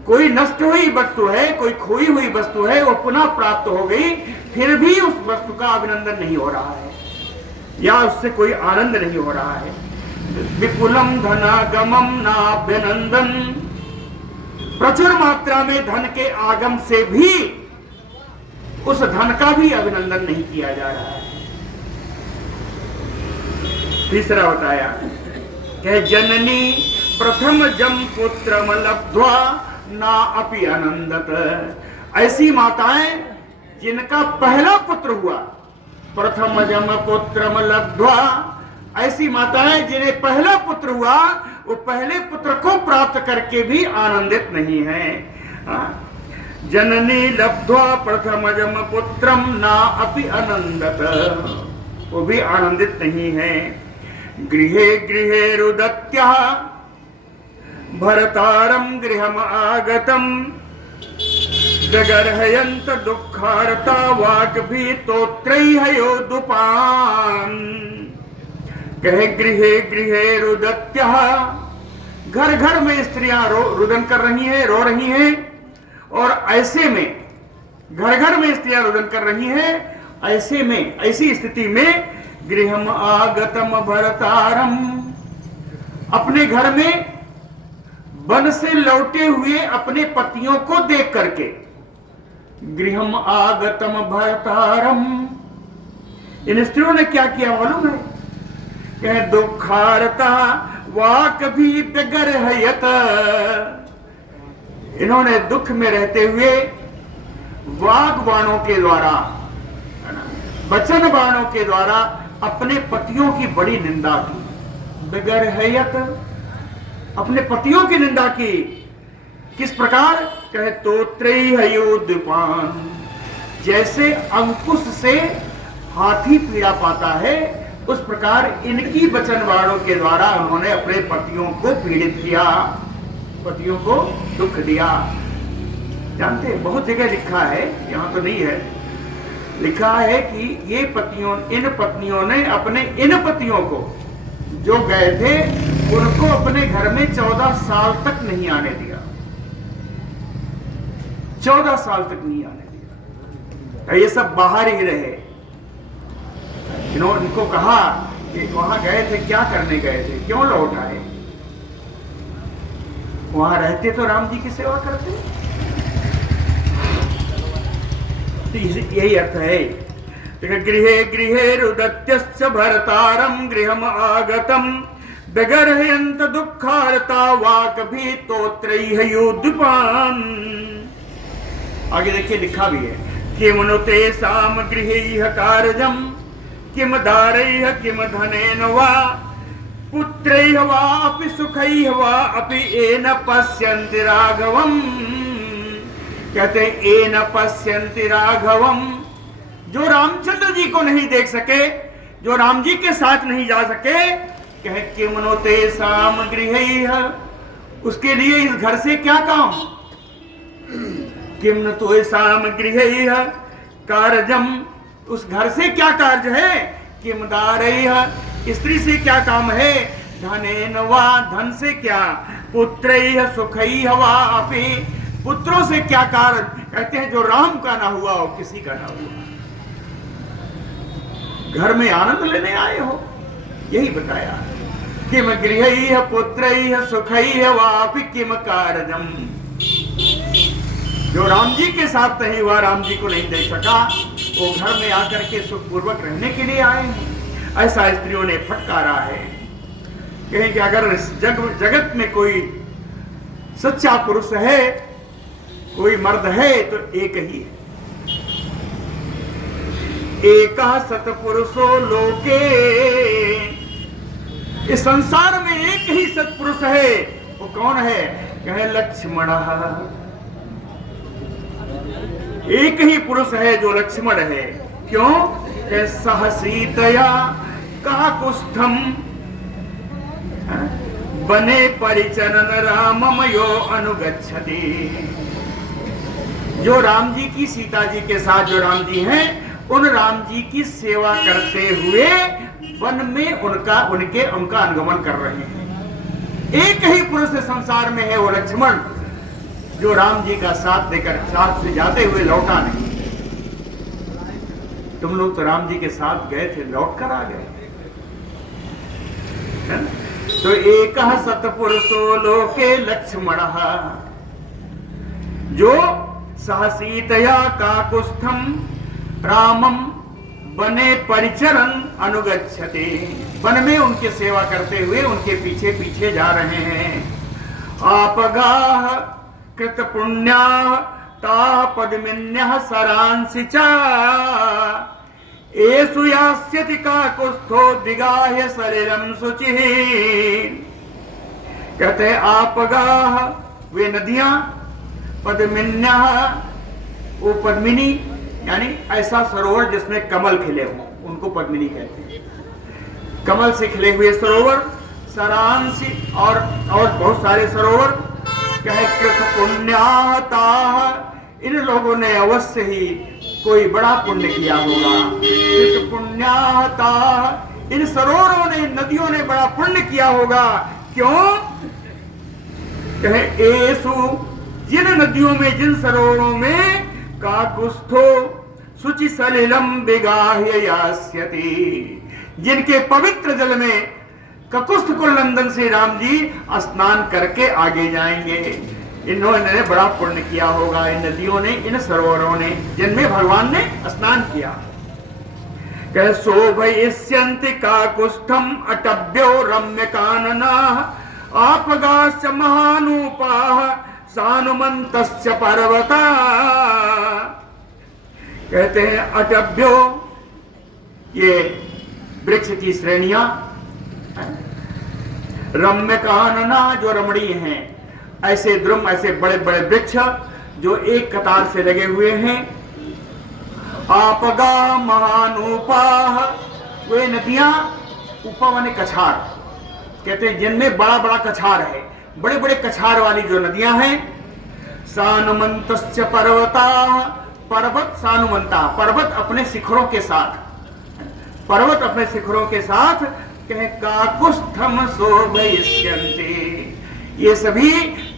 कोई नष्ट हुई वस्तु है, कोई खोई हुई वस्तु है, वो पुनः प्राप्त हो गई, फिर भी उस वस्तु का अभिनंदन नहीं हो रहा है या उससे कोई आनंद नहीं हो रहा है। विपुलम धनागमम नाभ्यनंदन, प्रचुर मात्रा में धन के आगम से भी उस धन का भी अभिनंदन नहीं किया जा रहा है। तीसरा बताया कि जननी प्रथम जम पुत्रम लब्ध्वा ना अपि आनंदत, ऐसी माताएं जिनका पहला पुत्र हुआ, प्रथम जम पुत्रम लब्ध्वा, ऐसी माताएं जिन्हें पहला पुत्र हुआ वो पहले पुत्र को प्राप्त करके भी आनंदित नहीं है। जननी लब्ध्वा प्रथम जम पुत्रम ना अपि आनंदत, वो भी आनंदित नहीं है। गृहे गृहे रुदत्या भरतारम गृहम आगतम जगर्हयंत दुःखार्ता वाक् भी तोत्रैहयो दुपान। कहे गृहे गृहे रुदत्या, घर घर में स्त्रियां रुदन कर रही हैं, रो रही हैं, और ऐसे में घर घर में स्त्रियां रुदन कर रही हैं, ऐसे में, ऐसी स्थिति में गृहम आगतम भरतारम, अपने घर में वन से लौटे हुए अपने पतियों को देख करके, गृहम आगतम भरतारम, इन स्त्रियों ने क्या किया मालूम है? कह दुखारता वाक भी बेगरहयत, इन्होंने दुख में रहते हुए वाग बाणों के द्वारा, है ना, वचन बाणों के द्वारा अपने पतियों की बड़ी निंदा की। बगैर हैयत अपने पतियों की निंदा की। किस प्रकार? कहे तोत्रैहयोद्दीपान, जैसे अंकुश से हाथी पीड़ा पाता है उस प्रकार इनकी वचन बाणों के द्वारा उन्होंने अपने पतियों को पीड़ित किया, पतियों को दुख दिया। जानते हैं बहुत जगह लिखा है, यहां तो नहीं है, लिखा है कि ये इन पत्नियों ने अपने इन पतियों को जो गए थे उनको अपने घर में 14 साल तक नहीं आने दिया। 14 साल तक नहीं आने दिया। ये सब बाहर ही रहे। इनको कहा कि वहां गए थे, क्या करने गए थे, क्यों लौट आए? वहां रहते तो राम जी की सेवा करते। तो यही अर्थ है। गृहे गृहे रुदत्यश्च भरतारम गृहम आगतम बगर्हयन्त दुःखार्ता वाक भी तोत्रैहयोद्दीपान। आगे देखिए लिखा भी है, किमनुते साम गृहैः कार्यम किम दारैः किम धनेन वा पुत्रैः वा अपि सुखैः वा अपि एन पश्यन्ति राघवम्। कहते हैं एन पश्यन्ति राघवम्, जो रामचंद्र जी को नहीं देख सके, जो राम जी के साथ नहीं जा सके, कहे किमनुते साम गृहैः, उसके लिए इस घर से क्या काम? किमनुते साम गृहैः कार्यम, उस घर से क्या कार्य है? किम दारैः, स्त्री से क्या काम है? धनेन वा, धन से क्या? पुत्रैः सुखैः वा अपि, पुत्रों से क्या कार्य? कहते हैं जो राम का ना हुआ हो किसी का ना हुआ। घर में आनंद लेने आए हो, यही बताया। किम गृहैः पुत्रैः सुखैः वा अपि किम कार्यम, जो राम जी के साथ नहीं हुआ, राम जी को नहीं देख सका, वो घर में आकर के सुखपूर्वक रहने के लिए आए हैं। ऐसा स्त्रियों ने फटकारा है। कहें कि अगर जगत में कोई सच्चा पुरुष है, कोई मर्द है, तो एक ही है। एका सत्पुरुषो लोके, इस संसार में एक ही सत्पुरुष है। वो कौन है? कहे लक्ष्मण। एक ही पुरुष है जो लक्ष्मण है। क्यों? सह सीतया काकुत्स्थम बने परिचरण राममयो अनुगच्छति। जो राम जी की, सीता जी के साथ जो राम जी हैं, उन राम जी की सेवा करते हुए वन में उनका अनुगमन कर रहे हैं। एक ही पुरुष संसार में है, वो लक्ष्मण, जो राम जी का साथ देकर साथ से जाते हुए लौटा नहीं। तुम लोग तो राम जी के साथ गए थे, लौट कर आ गए। तो एक सत्पुरुषो लोके लक्ष्मण, जो सहसीतया काकुत्स्थम रामम बने परिचरण अनुगच्छते, वन में उनकी सेवा करते हुए उनके पीछे पीछे जा रहे हैं। आपगाह कृत पुण्याः ताः पद्मिन्यः सरांसि च एषु यास्यति काकुत्स्थो दिगाह्य सलिलं शुचिः। कहते हैं आपगाह, वे नदियां, पद्मिन्यः, वो पद्मिनी यानी ऐसा सरोवर जिसमें कमल खिले हो, उनको पद्मिनी कहते हैं। कमल से खिले हुए सरोवर, सरांसि, और बहुत सारे सरोवर। कहे कृत पुण्याता, इन लोगों ने अवश्य ही कोई बड़ा पुण्य किया होगा। कृत पुण्याता, इन सरोवरों ने, नदियों ने बड़ा पुण्य किया होगा। क्यों? कहे एसु, जिन नदियों में, जिन सरोवरों में काकुत्स्थो शुचि सलिलम बिगाह्य यास्यति, जिनके पवित्र जल में ककुस्थ को नंदन श्री राम जी स्नान करके आगे जाएंगे। इन्होंने बड़ा पुण्य किया होगा, इन नदियों ने, इन सरोवरों ने, जिनमें भगवान ने स्नान किया। कह शोभयिष्यन्ति काकुत्स्थम अटभ्यो रम्य काननाः आपगाश्च महानूपाः सानुमन्तश्च पर्वता। कहते हैं अटभ्यो, ये वृक्ष की श्रेणियां, रम्य कानना जो रमणीय हैं, ऐसे द्रुम, ऐसे बड़े बड़े वृक्ष जो एक कतार से लगे हुए हैं। आपगा महानूपा, वे नदियां, उपा माने कछार, कहते हैं जिनमें बड़ा बड़ा कछार है, बड़े बड़े कछार वाली जो नदियां हैं। सानुमंतश्च पर्वता, पर्वत सानुमंता, पर्वत अपने शिखरों के साथ, पर्वत अपने शिखरों के साथ, कहे काकुस्थम शोभयिष्यन्ते, ये सभी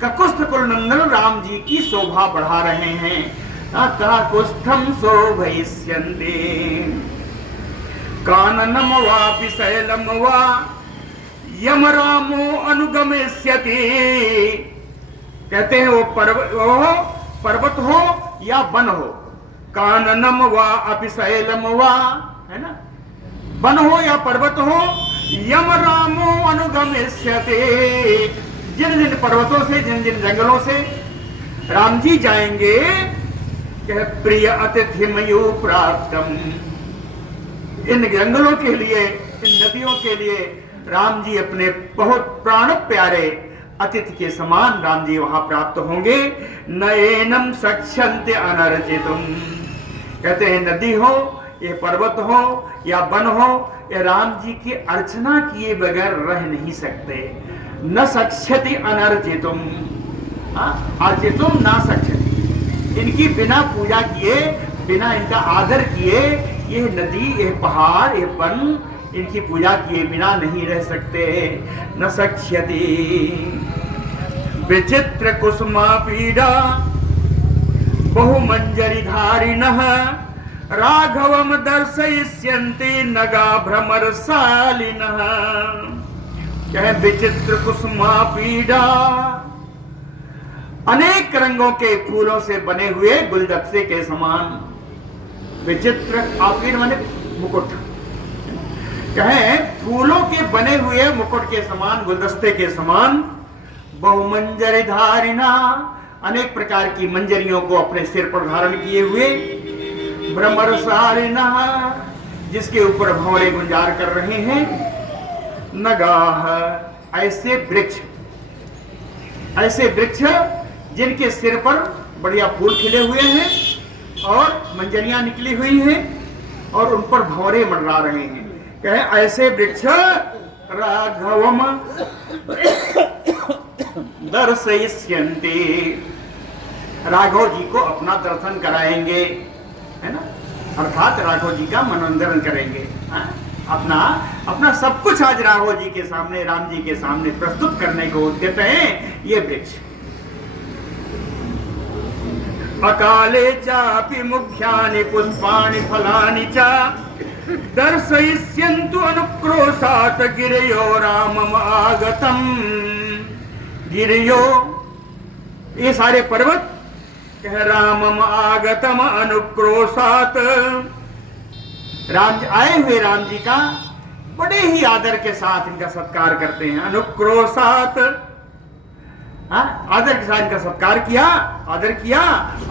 ककुस्थ कुलनंदन राम जी की शोभा बढ़ा रहे हैं। काकुस्थम शोभयिष्यन्ते काननम वापि शैलम वा यम रामो अनुगमिष्यति, कहते हैं वो पर्वत हो या वन हो, काननम वा अपि शैलम वा, है ना, वन हो या पर्वत हो, यम रामो अनुगमिष्यते, जिन जिन पर्वतों से, जिन जिन जंगलों से राम जी जाएंगे, कह प्रिय अतिथि मयू प्राप्तम, इन जंगलों के लिए, इन नदियों के लिए राम जी अपने बहुत प्राण प्यारे अतिथि के समान राम जी वहां प्राप्त होंगे। नयनम सक्षन्ते अनर्चितुम, कहते हैं नदी हो, ये पर्वत हो या वन हो, ये राम जी की अर्चना किए बगैर रह नहीं सकते। न सक्षति अनर्चितुम, अर्चितुम ना सक्षति, इनकी बिना पूजा किए, बिना इनका आदर किए ये नदी, ये पहाड़, ये वन, इनकी पूजा किए बिना नहीं रह सकते। न सक्षति विचित्र कुसुमा पीड़ा बहुमंजरी धारिणः राघवम दर्शयिष्यन्ति नगा भ्रमरशालिनः, क्या विचित्र कुसुमा पीड़ा, अनेक रंगों के फूलों से बने हुए गुलदस्ते के समान, विचित्र आपीड़ माने मुकुट, कहे फूलों के बने हुए मुकुट के समान, गुलदस्ते के समान। बहुमंजरी धारिणा, अनेक प्रकार की मंजरियों को अपने सिर पर धारण किए हुए। भ्रमरशालिनः, जिसके ऊपर भंवरे गुंजार कर रहे हैं। नगाह, ऐसे वृक्ष, ऐसे वृक्ष जिनके सिर पर बढ़िया फूल खिले हुए हैं और मंजरियां निकली हुई हैं और उन पर भंवरे मंडरा रहे हैं। कहे ऐसे वृक्ष राघवम दर्शयिष्यन्ति, राघव जी को अपना दर्शन कराएंगे, है ना, अर्थात राघव जी का मनोरंजन करेंगे। अपना अपना सब कुछ आज राघव जी के सामने, राम जी के सामने प्रस्तुत करने को उद्यत हैं ये वृक्ष। अकाले चापि मुख्यानि पुष्पाणि फलानि च दर्शयिष्यन्तु अनुक्रोशात् गिरयो रामम आगतम। गिरयो, ये सारे पर्वत, कह रामम आगतम अनुक्रोशात्, राम आए हुए राम जी का बड़े ही आदर के साथ इनका सत्कार करते हैं। अनुक्रोशात्, आदर के साथ इनका सत्कार किया, आदर किया।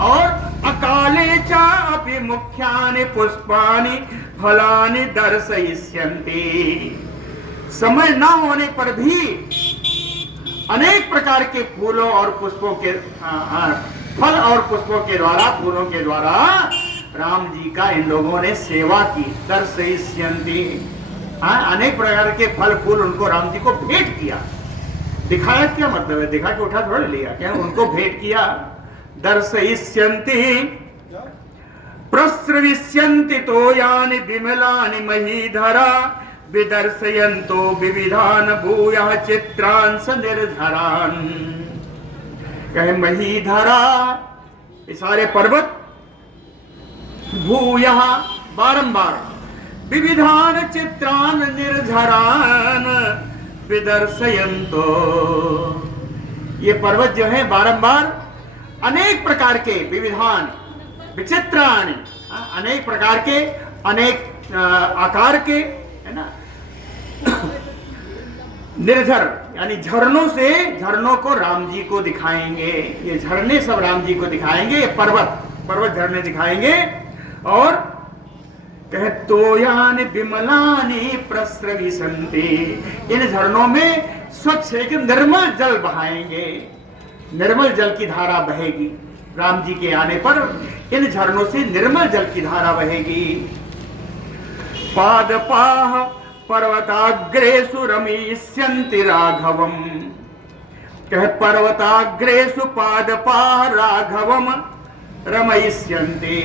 और अकाले चापि मुख्यानि पुष्पानि फलानि दर्शयिष्यन्ति, समय न होने पर भी अनेक प्रकार के फूलों और पुष्पों के, फल और पुष्पों के द्वारा, फूलों के द्वारा राम जी का इन लोगों ने सेवा की। दर्शयिष्यन्ति, अनेक प्रकार के फल फूल उनको राम जी को भेंट किया। दिखाया क्या मतलब है, दिखा के उठा थोड़ा लिया, क्या उनको भेंट किया। दर्शयिष्यन्ति प्रस्रविष्यन्ति तोयानि विमलानि महीधरा विदर्शयन्तो विविधान भूयः चित्रांश निर्धरान। कहे महीधरा, ये सारे पर्वत, भूयः बारंबार, विविधान चित्रान निर्धरान विदर्शयन्तो, ये पर्वत जो है बारंबार अनेक प्रकार के, विविधान विचित्राणि, अनेक प्रकार के, अनेक आकार के, है ना, निर्झर यानी झरनों से, झरनों को राम जी को दिखाएंगे। ये झरने सब राम जी को दिखाएंगे, ये पर्वत, पर्वत झरने दिखाएंगे। और कहे तोयान विमलानि प्रस्रविशन्ति, इन झरनों में स्वच्छ एक निर्मल जल बहाएंगे, निर्मल जल की धारा बहेगी। राम जी के आने पर इन झरनों से निर्मल जल की धारा बहेगी। पादपाः पर्वताग्रेषु रमिष्यन्ति राघवम्, कहे पर्वताग्रेषु पादपाः राघवम् रमयिष्यन्ति।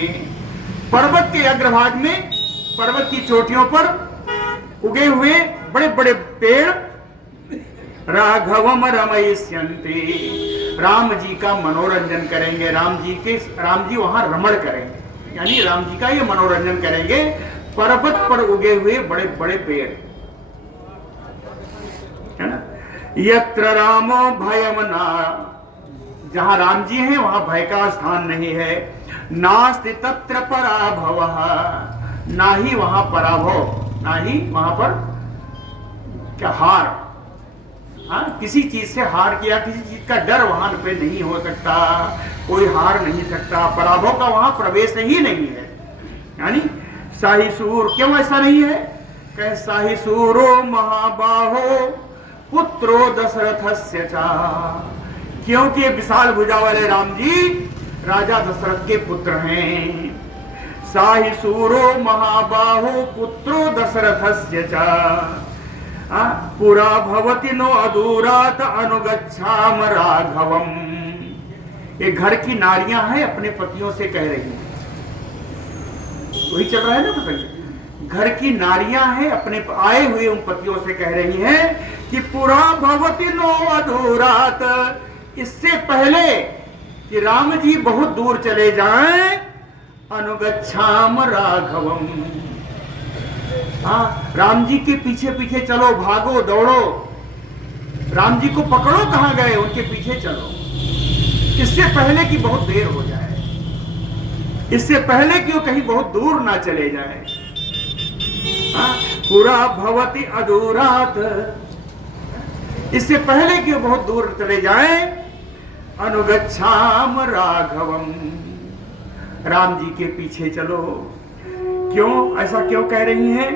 पर्वत के अग्रभाग में, पर्वत की चोटियों पर उगे हुए बड़े बड़े पेड़ राघवम रमयिष्यन्ति, राम जी का मनोरंजन करेंगे। राम जी वहां रमण करेंगे, यानी राम जी का ये मनोरंजन करेंगे। पर्वत पर उगे हुए बड़े बड़े पेड़, है ना। यत्र रामो भयम ना, जहां राम जी हैं वहां भय का स्थान नहीं है। नास्ति तत्र पराभवः, ना ही वहां पराभव, ना ही वहां पर क्या हार, हाँ, किसी चीज से हार किया, किसी चीज का डर वहां पे नहीं हो सकता, कोई हार नहीं सकता, पराभव का वहां प्रवेश ही नहीं है। यानी साहिसूर, क्यों ऐसा नहीं है? कह साहिसूरो महाबाहो पुत्रो दशरथस्य चा, क्योंकि विशाल भुजा वाले राम जी राजा दशरथ के पुत्र हैं। साहिसूरो महाबाहो पुत्रो दशरथस्य चा, पुरा भवति नो अदूरात अनुगच्छाम राघवम। ये घर की नारियां हैं अपने पतियों से कह रही हैं, वही चल रहा है ना पता। घर की नारियां हैं अपने आए हुए उन पतियों से कह रही हैं कि पुरा भवति नो अधूरात, इससे पहले कि राम जी बहुत दूर चले जाएं, अनुगच्छाम राघवम, हाँ, राम जी के पीछे पीछे चलो, भागो दौड़ो, राम जी को पकड़ो, कहां गए, उनके पीछे चलो, इससे पहले कि बहुत देर हो जाए, इससे पहले कि वो कहीं बहुत दूर ना चले जाए। पूरा भवति अधूरात, इससे पहले कि वो बहुत दूर चले जाए, अनुगच्छाम राघवम, राम जी के पीछे चलो। क्यों ऐसा क्यों कह रही हैं?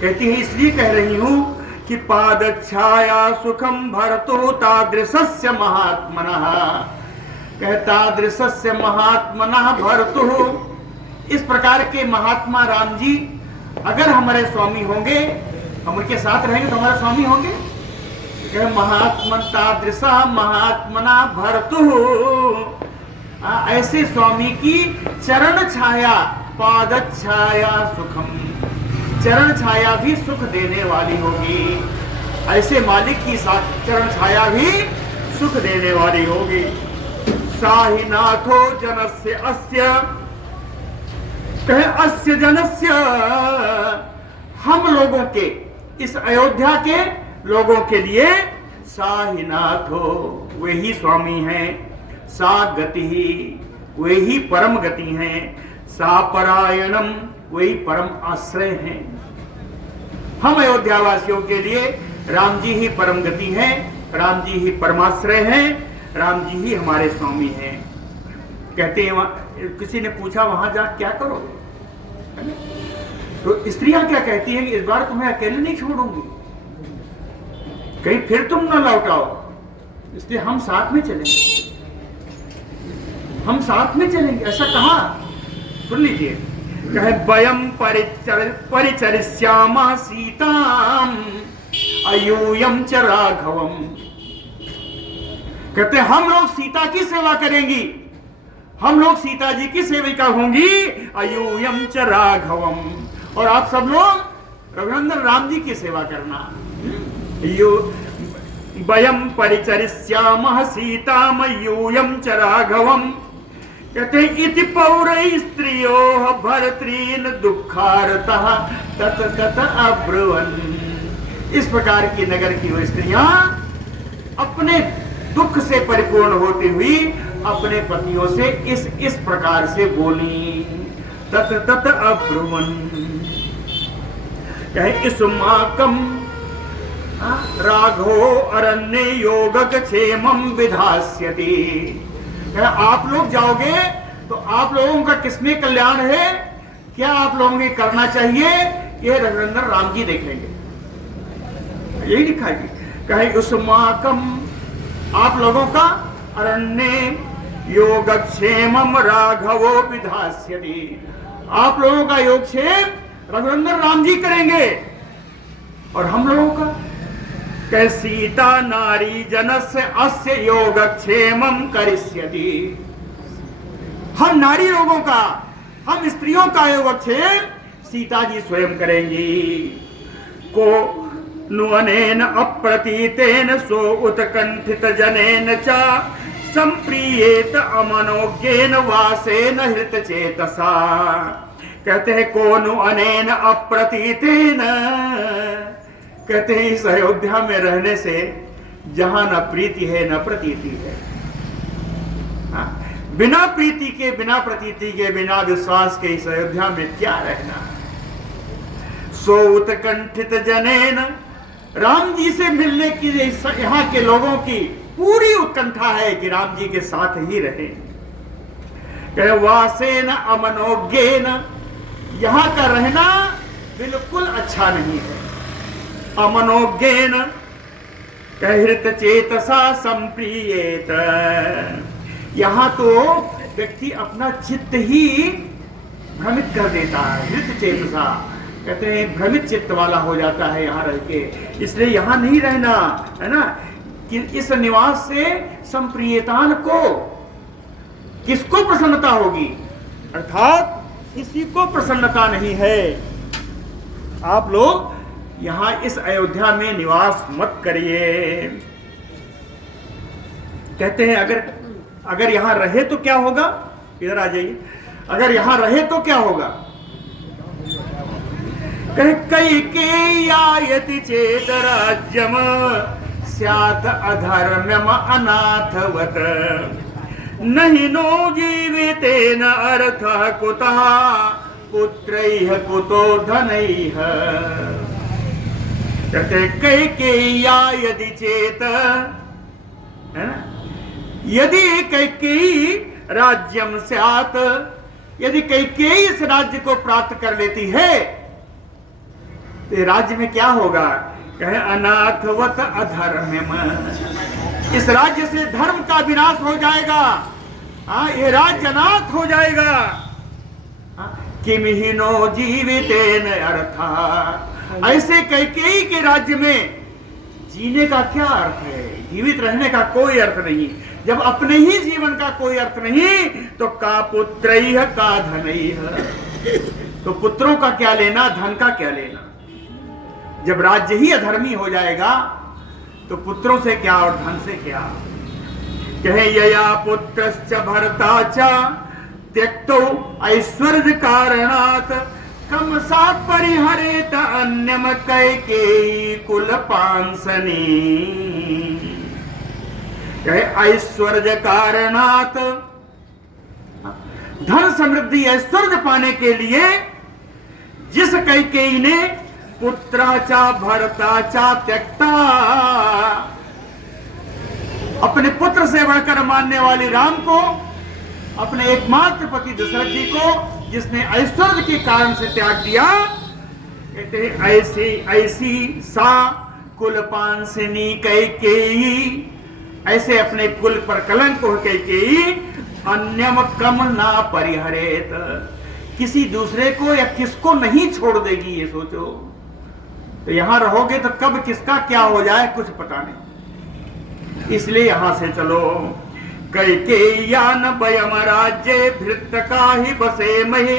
कहती है इसलिए कह रही हूं कि पादच्छाया सुखम भरतो तादृशस्य महात्मनः, कहता दृश्य महात्मनः भरतो, इस प्रकार के महात्मा राम जी अगर हमारे स्वामी होंगे, हम उनके साथ रहेंगे तो हमारे स्वामी होंगे। कह महात्मता दृशा महात्मना भरतु, ऐसे स्वामी की चरण छाया, पाद छाया सुखम, चरण छाया भी सुख देने वाली होगी। ऐसे मालिक की साथ चरण छाया भी सुख देने वाली होगी। साहिनाथो जनस्य अस्य, कहे अस्य जनस्य, हम लोगों के, इस अयोध्या के लोगों के लिए, साहिनाथो, वे ही स्वामी हैं, सा गति ही, वे ही परम गति हैं, सा परायणम, वही परम आश्रय हैं। हम अयोध्या वासियों के लिए राम जी ही परम गति हैं, राम जी ही परमाश्रय हैं, राम जी ही हमारे स्वामी हैं। कहते हैं, किसी ने पूछा वहां जा क्या करोगे, तो स्त्रियां क्या कहती हैं कि इस बार तुम्हें अकेले नहीं छोड़ूंगी, कहीं फिर तुम न लौटाओ, इसलिए हम साथ में चलेंगे, हम साथ में चलेंगे। ऐसा कहा, सुन लीजिए, कहे वयम परिचरिष्यामः सीताम अयूयम च राघवम, कहते हम लोग सीता की सेवा करेंगी, हम लोग सीता जी की सेविका होंगी, अयूयम च राघवम, और आप सब लोग रघुनंदन राम जी की सेवा करना। वयम परिचरिष्यामः सीताम यूयम च राघवम, कहते इति पौरै स्त्रियोः भर्तॄन् दुःखार्तः तत तत अब्रुवन्। इस प्रकार की नगर की वो स्त्रियां अपने दुख से परिपूर्ण होती हुई अपने पतियों से इस प्रकार से बोली, तत तत अब्रुवन्, कहे इस्माकम राघो अरण्ये योगक्षेमं विधास्यति, आप लोग जाओगे तो आप लोगों का किसमें कल्याण है, क्या आप लोगों को करना चाहिए, ये रघुनंदन राम जी देख लेंगे। यही लिखा है, कहे उस्माकम आप लोगों का अरण्य योगक्षेमम राघवो विधास्यति, आप लोगों का योगक्षेम रघुनंदन राम जी करेंगे। और हम लोगों का कह सीता नारी जनस्य अस्य योगक्षेमम करिष्यति, हम नारी लोगों का, हम स्त्रियों का योगक्षेम सीता जी स्वयं करेंगी। को नुअनेन अप्रतीतेन सो उत्कंठित जनेन च संप्रियेत अमनोज्ञेन वासेन हृत चेतसा। कहते हैं को नुअनेन अप्रतीतेन, कहते हैं इस अयोध्या में रहने से जहां न प्रीति है न प्रतीति है, बिना प्रीति के, बिना प्रतीति के, बिना विश्वास के इस अयोध्या में क्या रहना। सो उत्कंठित जनेन, राम जी से मिलने की यहाँ के लोगों की पूरी उत्कंठा है कि राम जी के साथ ही रहे। वासेन अमनोज्ञेन, यहाँ का रहना बिल्कुल अच्छा नहीं है। अमनोज्ञेन कहृत चेतसा संप्रियेत, यहाँ तो व्यक्ति अपना चित्त ही भ्रमित कर देता है। हृत चेतसा कहते हैं भ्रमित चित्त वाला हो जाता है यहाँ रह के, इसलिए यहाँ नहीं रहना है ना। कि इस निवास से संप्रियतान को, किसको प्रसन्नता होगी, अर्थात किसी को प्रसन्नता नहीं है। आप लोग यहाँ इस अयोध्या में निवास मत करिए। कहते हैं अगर यहां रहे तो क्या होगा, इधर आ जाइए, अगर यहां रहे तो क्या होगा। कहे कैकेय्यायति चेत राज्यम स्यात् अधर्म्यम अनाथवत, नहि नो जीवितेन अर्थः कुतः पुत्रैः कुतो धनैः। कहते कैकेय्यायति चेत, है ना, यदि कैकेयी राज्यम स्यात्, यदि कैकेयी इस राज्य को प्राप्त कर लेती है तो राज्य में क्या होगा। कहे अनाथवत अधर्म्यम, इस राज्य से धर्म का विनाश हो जाएगा। ये राज्य अनाथ हो जाएगा। किमिहिनो जीवितेन अर्थः, ऐसे कैकेयी के राज्य में जीने का क्या अर्थ है, जीवित रहने का कोई अर्थ नहीं। जब अपने ही जीवन का कोई अर्थ नहीं तो का पुत्रैः का धनैः, तो पुत्रों का क्या लेना, धन का क्या लेना। जब राज्य ही अधर्मी हो जाएगा तो पुत्रों से क्या और धन से क्या। कहे यया पुत्रश्च भर्ता च त्यक्तो ऐश्वर्य कारणात् कम सा परिहरेत अन्यम कैकेयी कुल पांसनी। कहे ऐश्वर्य कारणात्, धन समृद्धि ऐश्वर्य पाने के लिए जिस कैकेयी ने पुत्राचा भरताचा त्यक्ता, अपने पुत्र से बढ़कर मानने वाली राम को, अपने एकमात्र पति दशरथ जी को जिसने ऐश्वर्य के कारण से त्याग दिया, कहते हैं ऐसी सा कुल पांसनी कैकेयी, ऐसे अपने कुल पर कलंक हो कैकेयी अन्यम कम ना परिहरेत, किसी दूसरे को या किसको नहीं छोड़ देगी। ये सोचो, तो यहां रहोगे तो कब किसका क्या हो जाए कुछ पता नहीं। इसलिए यहां से चलो। कैकेय्यान वयम राज्ये भृत्तका ही बसे महे,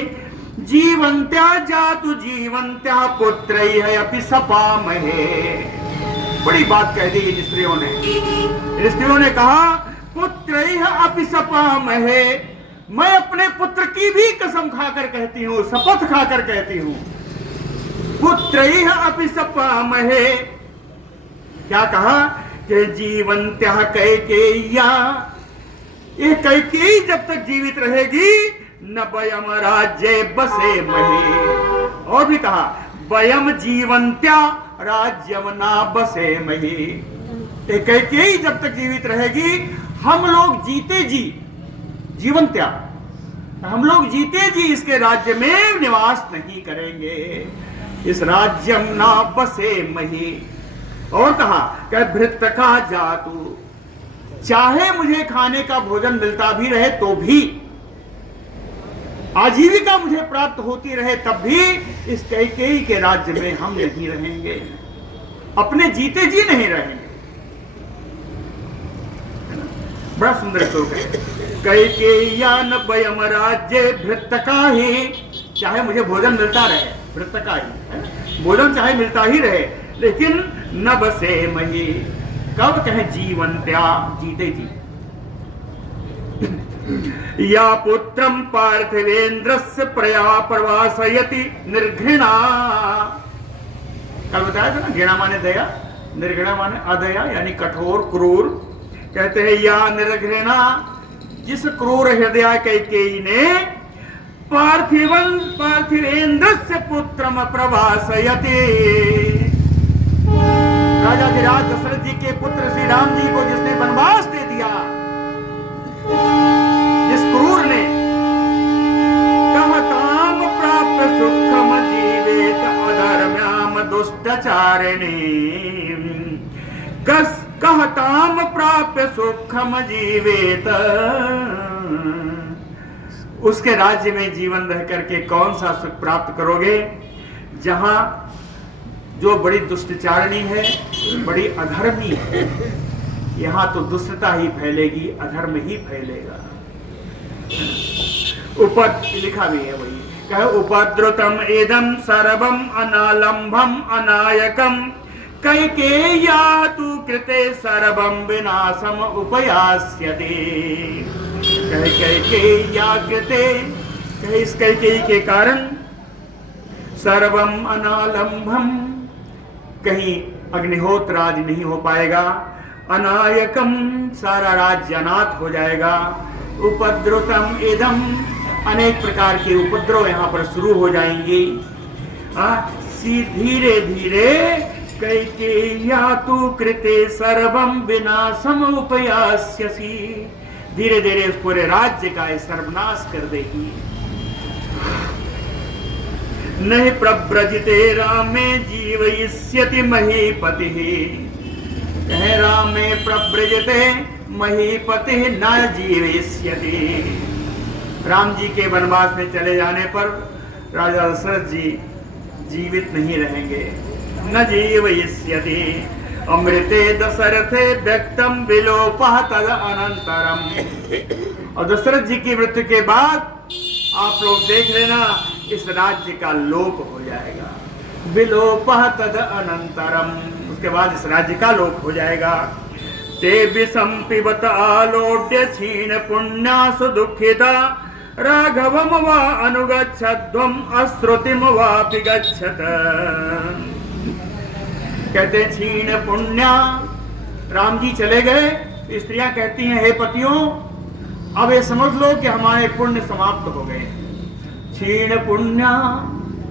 जीवंत्या जातु जीवंत्या पुत्रैः अपि सपामहे। बड़ी बात कह दी इन स्त्रियों ने। स्त्रियों ने कहा पुत्रैः अपि सपामहे, मैं अपने पुत्र की भी कसम खाकर कहती हूँ, शपथ खाकर कहती हूँ। पुत्रैः अपि सपामहे, क्या कहा कि जीवंत्या कैकेय्या, ये कैकेयी जब तक जीवित रहेगी न वयम राज्ये बसे महे। और भी कहा वयम जीवंत्या राज्यम ना बसे महे, ये कैकेयी जब तक जीवित रहेगी हम लोग जीते जी, जीवंत्या हम लोग जीते जी इसके राज्य में निवास नहीं करेंगे। इस राज्यम ना बसे मही। और कहा कि भृत का जातु, चाहे मुझे खाने का भोजन मिलता भी रहे तो भी, आजीविका मुझे प्राप्त होती रहे तब भी इस कैकेयी के राज्य में हम नहीं रहेंगे, अपने जीते जी नहीं रहेंगे। बड़ा सुंदर श्लोक है। कैकेय्यान वयम राज्य भृत्तका ही, चाहे मुझे भोजन मिलता रहे, भृत्तका ही भोजन चाहे मिलता ही रहे, लेकिन न बसे मही, कब कहे जीवन त्याग, जीते जी। या पुत्रम पार्थिवेन्द्रस्य प्रया प्रवासयति निर्घृणा, कल बताया था ना, घृणा माने दया, निर्घृणा माने अदया यानी कठोर क्रूर। कहते हैं या निर्घृणा, जिस क्रूर हृदय कैकेयी ने पार्थिवेन्द्रस्य पुत्रम प्रवासयति, राजाधिराज दशरथ जी के पुत्र श्री राम जी को जिसने वनवास दे दिया, जिस क्रूर ने, कहताम प्राप्त सुखम जीवेत अधर्म्याम दुष्टाचारिणी, कहताम प्राप्त सुखम जीवेत, उसके राज्य में जीवन रह करके कौन सा सुख प्राप्त करोगे जहां जो बड़ी दुष्टचारणी है, बड़ी अधर्मी है। यहां तो दुष्टता ही फैलेगी, अधर्म ही फैलेगा। लिखा भी है वही, कहे उपद्रुतम एदम सर्वम अनालंभम अनायकम कैकेय्या तु कृते सर्वम विनाशम उपयास्यते। कहे कैकेय्या कृते, कहे इस कैकेयी के कारण सर्वम अनालंभम, कहीं अग्निहोत्र आदि नहीं हो पाएगा, अनायकम, सारा राज्य अनाथ हो जाएगा, उपद्रुतम इदम, अनेक प्रकार के उपद्रव यहाँ पर शुरू हो जाएंगे। धीरे धीरे कैकेय्या तु कृते सर्वम विनाशम उपयास्यसि, धीरे धीरे उस पूरे राज्य का सर्वनाश कर देगी। नहीं प्रव्रजिते रामे जीवयिष्यति महीपति, कहे रामे प्रव्रजिते महीपति न जीवयिष्यति। राम जी के वनवास में चले जाने पर राजा दशरथ जी जीवित नहीं रहेंगे। न जीवयिष्यति अमृते दशरथे व्यक्तम विलोपः तद अनंतरम। और दशरथ जी की मृत्यु के बाद आप लोग देख लेना, इस राज्य का लोप हो जाएगा। विलोपः तद अनंतरम, उसके बाद इस राज्य का लोप हो जाएगा। ते विसंपिबत आलोड्य क्षीण पुण्यासु दुःखिता राघवम वा अनुगच्छध्वम अश्रुतिम वापि गच्छत। कहते क्षीण पुण्या, राम जी चले गए, स्त्रियां कहती हैं हे पतियों, अब ये समझ लो कि हमारे पुण्य समाप्त हो गए। क्षीण पुण्या,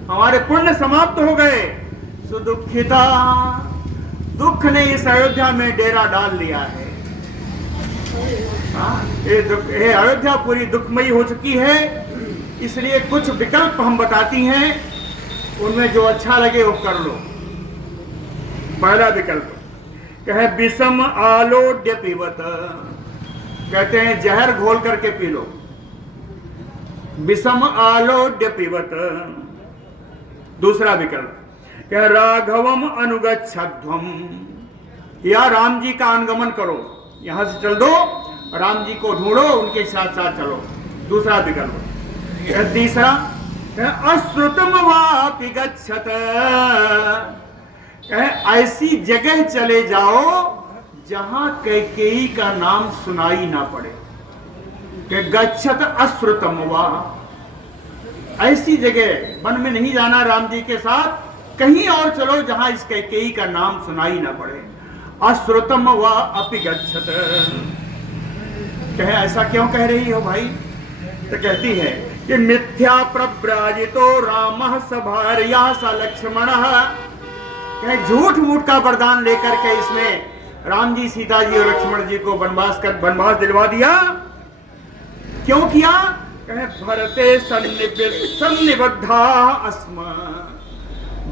हमारे पुण्य समाप्त हो गए। सुदुखिता, दुख ने इस अयोध्या में डेरा डाल लिया है। ये अयोध्या पूरी दुखमयी हो चुकी है, इसलिए कुछ विकल्प हम बताती हैं, उनमें जो अच्छा लगे वो कर लो। पहला विकल्प कहे विषम आलोड्य पीवत, कहते हैं जहर घोल करके पी लो। विषम आलोड्य पीवत। दूसरा विकल्प कह राघवम अनुगच्छध्वम, या राम जी का अनुगमन करो, यहां से चल दो, राम जी को ढूंढो, उनके साथ साथ चलो। दूसरा विकल्प। तीसरा अश्रुतम वापि गच्छत, ऐसी जगह चले जाओ जहां कैकेयी का नाम सुनाई ना पड़े। कि गच्छत अश्रुतम वा, ऐसी जगह, वन में नहीं जाना राम जी के साथ, कहीं और चलो जहां इस कैकेयी का नाम सुनाई ना पड़े। अश्रुतम वा अपि गच्छत, कहे ऐसा क्यों कह रही हो भाई? तो कहती है कि मिथ्या प्रव्राजितो रामः सभार्या स लक्ष्मणः, कहे झूठ मूठ का वरदान लेकर के इसमें राम जी, सीता जी और लक्ष्मण जी को वनवास दिलवा दिया। क्यों किया? कहे भरते सन्निबद्धा अस्म,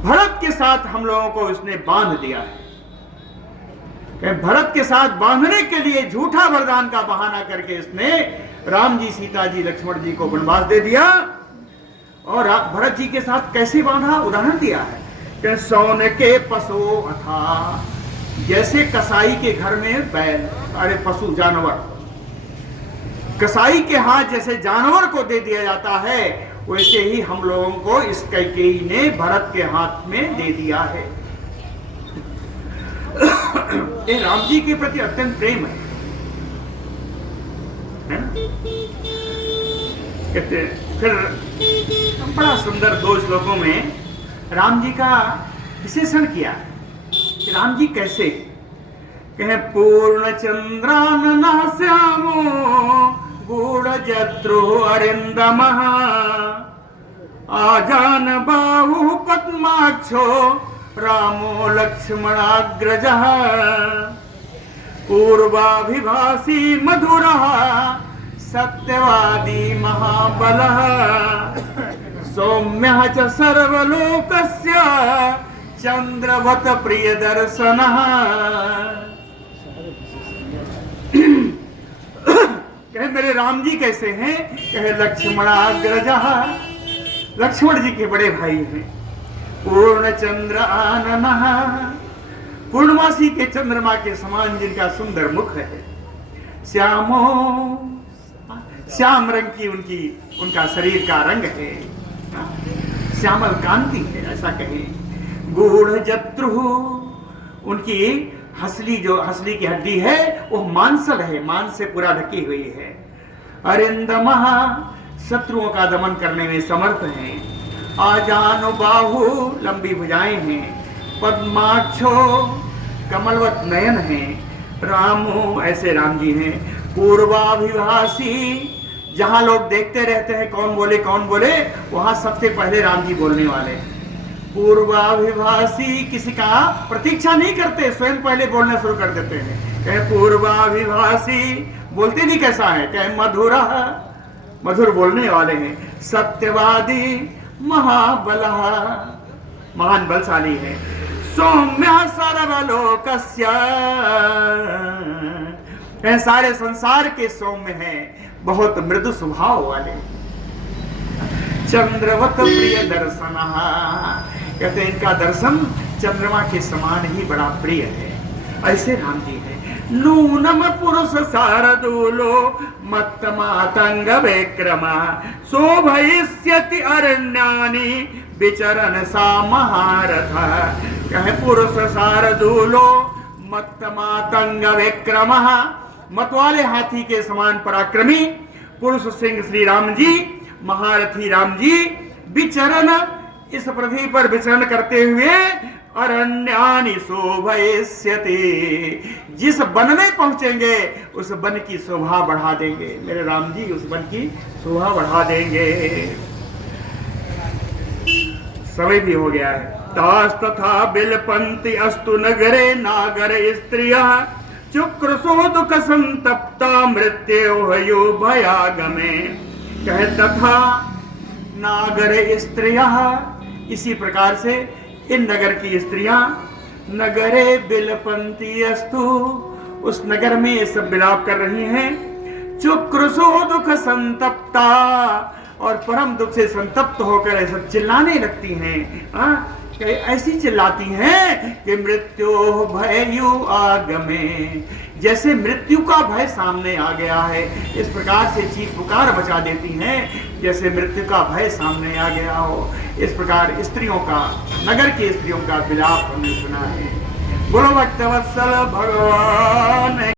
भरत के साथ हम लोगों को उसने बांध दिया है। कहे भरत के साथ बांधने के लिए झूठा वरदान का बहाना करके इसने राम जी, सीता जी, लक्ष्मण जी को वनवास दे दिया। और भरत जी के साथ कैसे बांधा, उदाहरण दिया है कि सोने के पशु अथा, जैसे कसाई के घर में बैल, अरे पशु जानवर, कसाई के हाथ जैसे जानवर को दे दिया जाता है, वैसे ही हम लोगों को इस कैकेयी ने भरत के हाथ में दे दिया है। ये राम जी के प्रति अत्यंत प्रेम है ना? कहते फिर बड़ा सुंदर 2 श्लोकों में राम जी का विशेषण किया कि राम जी कैसे, कहे पूर्ण चंद्रानना श्यामो गूढ़ जत्रु अरिंदमः आजान बाहु पद्माक्षो रामो लक्ष्मणाग्रजः पूर्वाभिभासी मधुरः सत्यवादी महाबलः सौम्यः च सर्वलोकस्य चंद्रवत प्रियदर्शनः। कहे मेरे राम जी कैसे हैं, कहे लक्ष्मणाग्रजः, लक्ष्मण जी के बड़े भाई हैं। पूर्ण चंद्र आननः, पूर्णमासी के चंद्रमा के समान जिनका सुंदर मुख है। श्यामो, श्याम रंग की उनका शरीर का रंग है, श्यामल कांति है ऐसा कहें। गूढ़ जत्रु, उनकी हंसली की हड्डी है वो मांसल है, मांस से पूरा ढकी हुई है। अरिंदमः, शत्रुओं का दमन करने में समर्थ हैं। आजानु बाहु, लंबी भुजाएं हैं। पद्माक्षो, कमलवत नयन है। रामो, ऐसे राम जी हैं। पूर्वाभिभासी, जहां लोग देखते रहते हैं कौन बोले वहां सबसे पहले राम जी बोलने वाले। पूर्वाभिभासी, किसी का प्रतीक्षा नहीं करते, स्वयं पहले बोलना शुरू कर देते हैं। कहे पूर्वाभिभासी, बोलते भी कैसा है, कहे मधुरा, मधुर बोलने वाले हैं। सत्यवादी महाबलः, महान बलशाली है। सौम्य सर्वलोकस्य, सारे संसार के सौम्य हैं, बहुत मृदु स्वभाव वाले। चंद्रवत प्रिय दर्शनः, कहते हैं इनका दर्शन चंद्रमा के समान ही बड़ा प्रिय है, ऐसे राम जी हैं। नूनम पुरुष शारदूलो मत्त मातंग विक्रमा शोभयिष्यति अरण्यानि विचरण सा महारथ। कहे पुरुष शारदूलो मत्त मातंग विक्रमः, मतवाले हाथी के समान पराक्रमी पुरुष सिंह श्री राम जी, महारथी राम जी, विचरण, इस पृथ्वी पर विचरण करते हुए अरण्यानि शोभयिष्यति, जिस वन में पहुंचेंगे उस वन की शोभा बढ़ा देंगे। मेरे राम जी उस वन की शोभा बढ़ा देंगे। समय भी हो गया है। तास तथा बिलपंति अस्तु नगरे नागर स्त्रियः चुक्रसो दुख संतप्ता मृत्योर्यो भयागमे। कहे तथा नागर स्त्रियः, इसी प्रकार से इन नगर की स्त्रियां नगरे बिलपंती अस्तु, उस नगर में सब विलाप कर रही हैं। चुक्रसो दुख संतप्ता, और परम दुख से संतप्त होकर ऐसा चिल्लाने लगती हैं। ऐसी चिल्लाती हैं कि मृत्यु भययु आगमे, जैसे मृत्यु का भय सामने आ गया है, इस प्रकार से चीख पुकार मचा देती हैं जैसे मृत्यु का भय सामने आ गया हो। इस प्रकार स्त्रियों का, नगर की स्त्रियों का विलाप हमने सुना है। बोलो भक्तवत्सल भगवान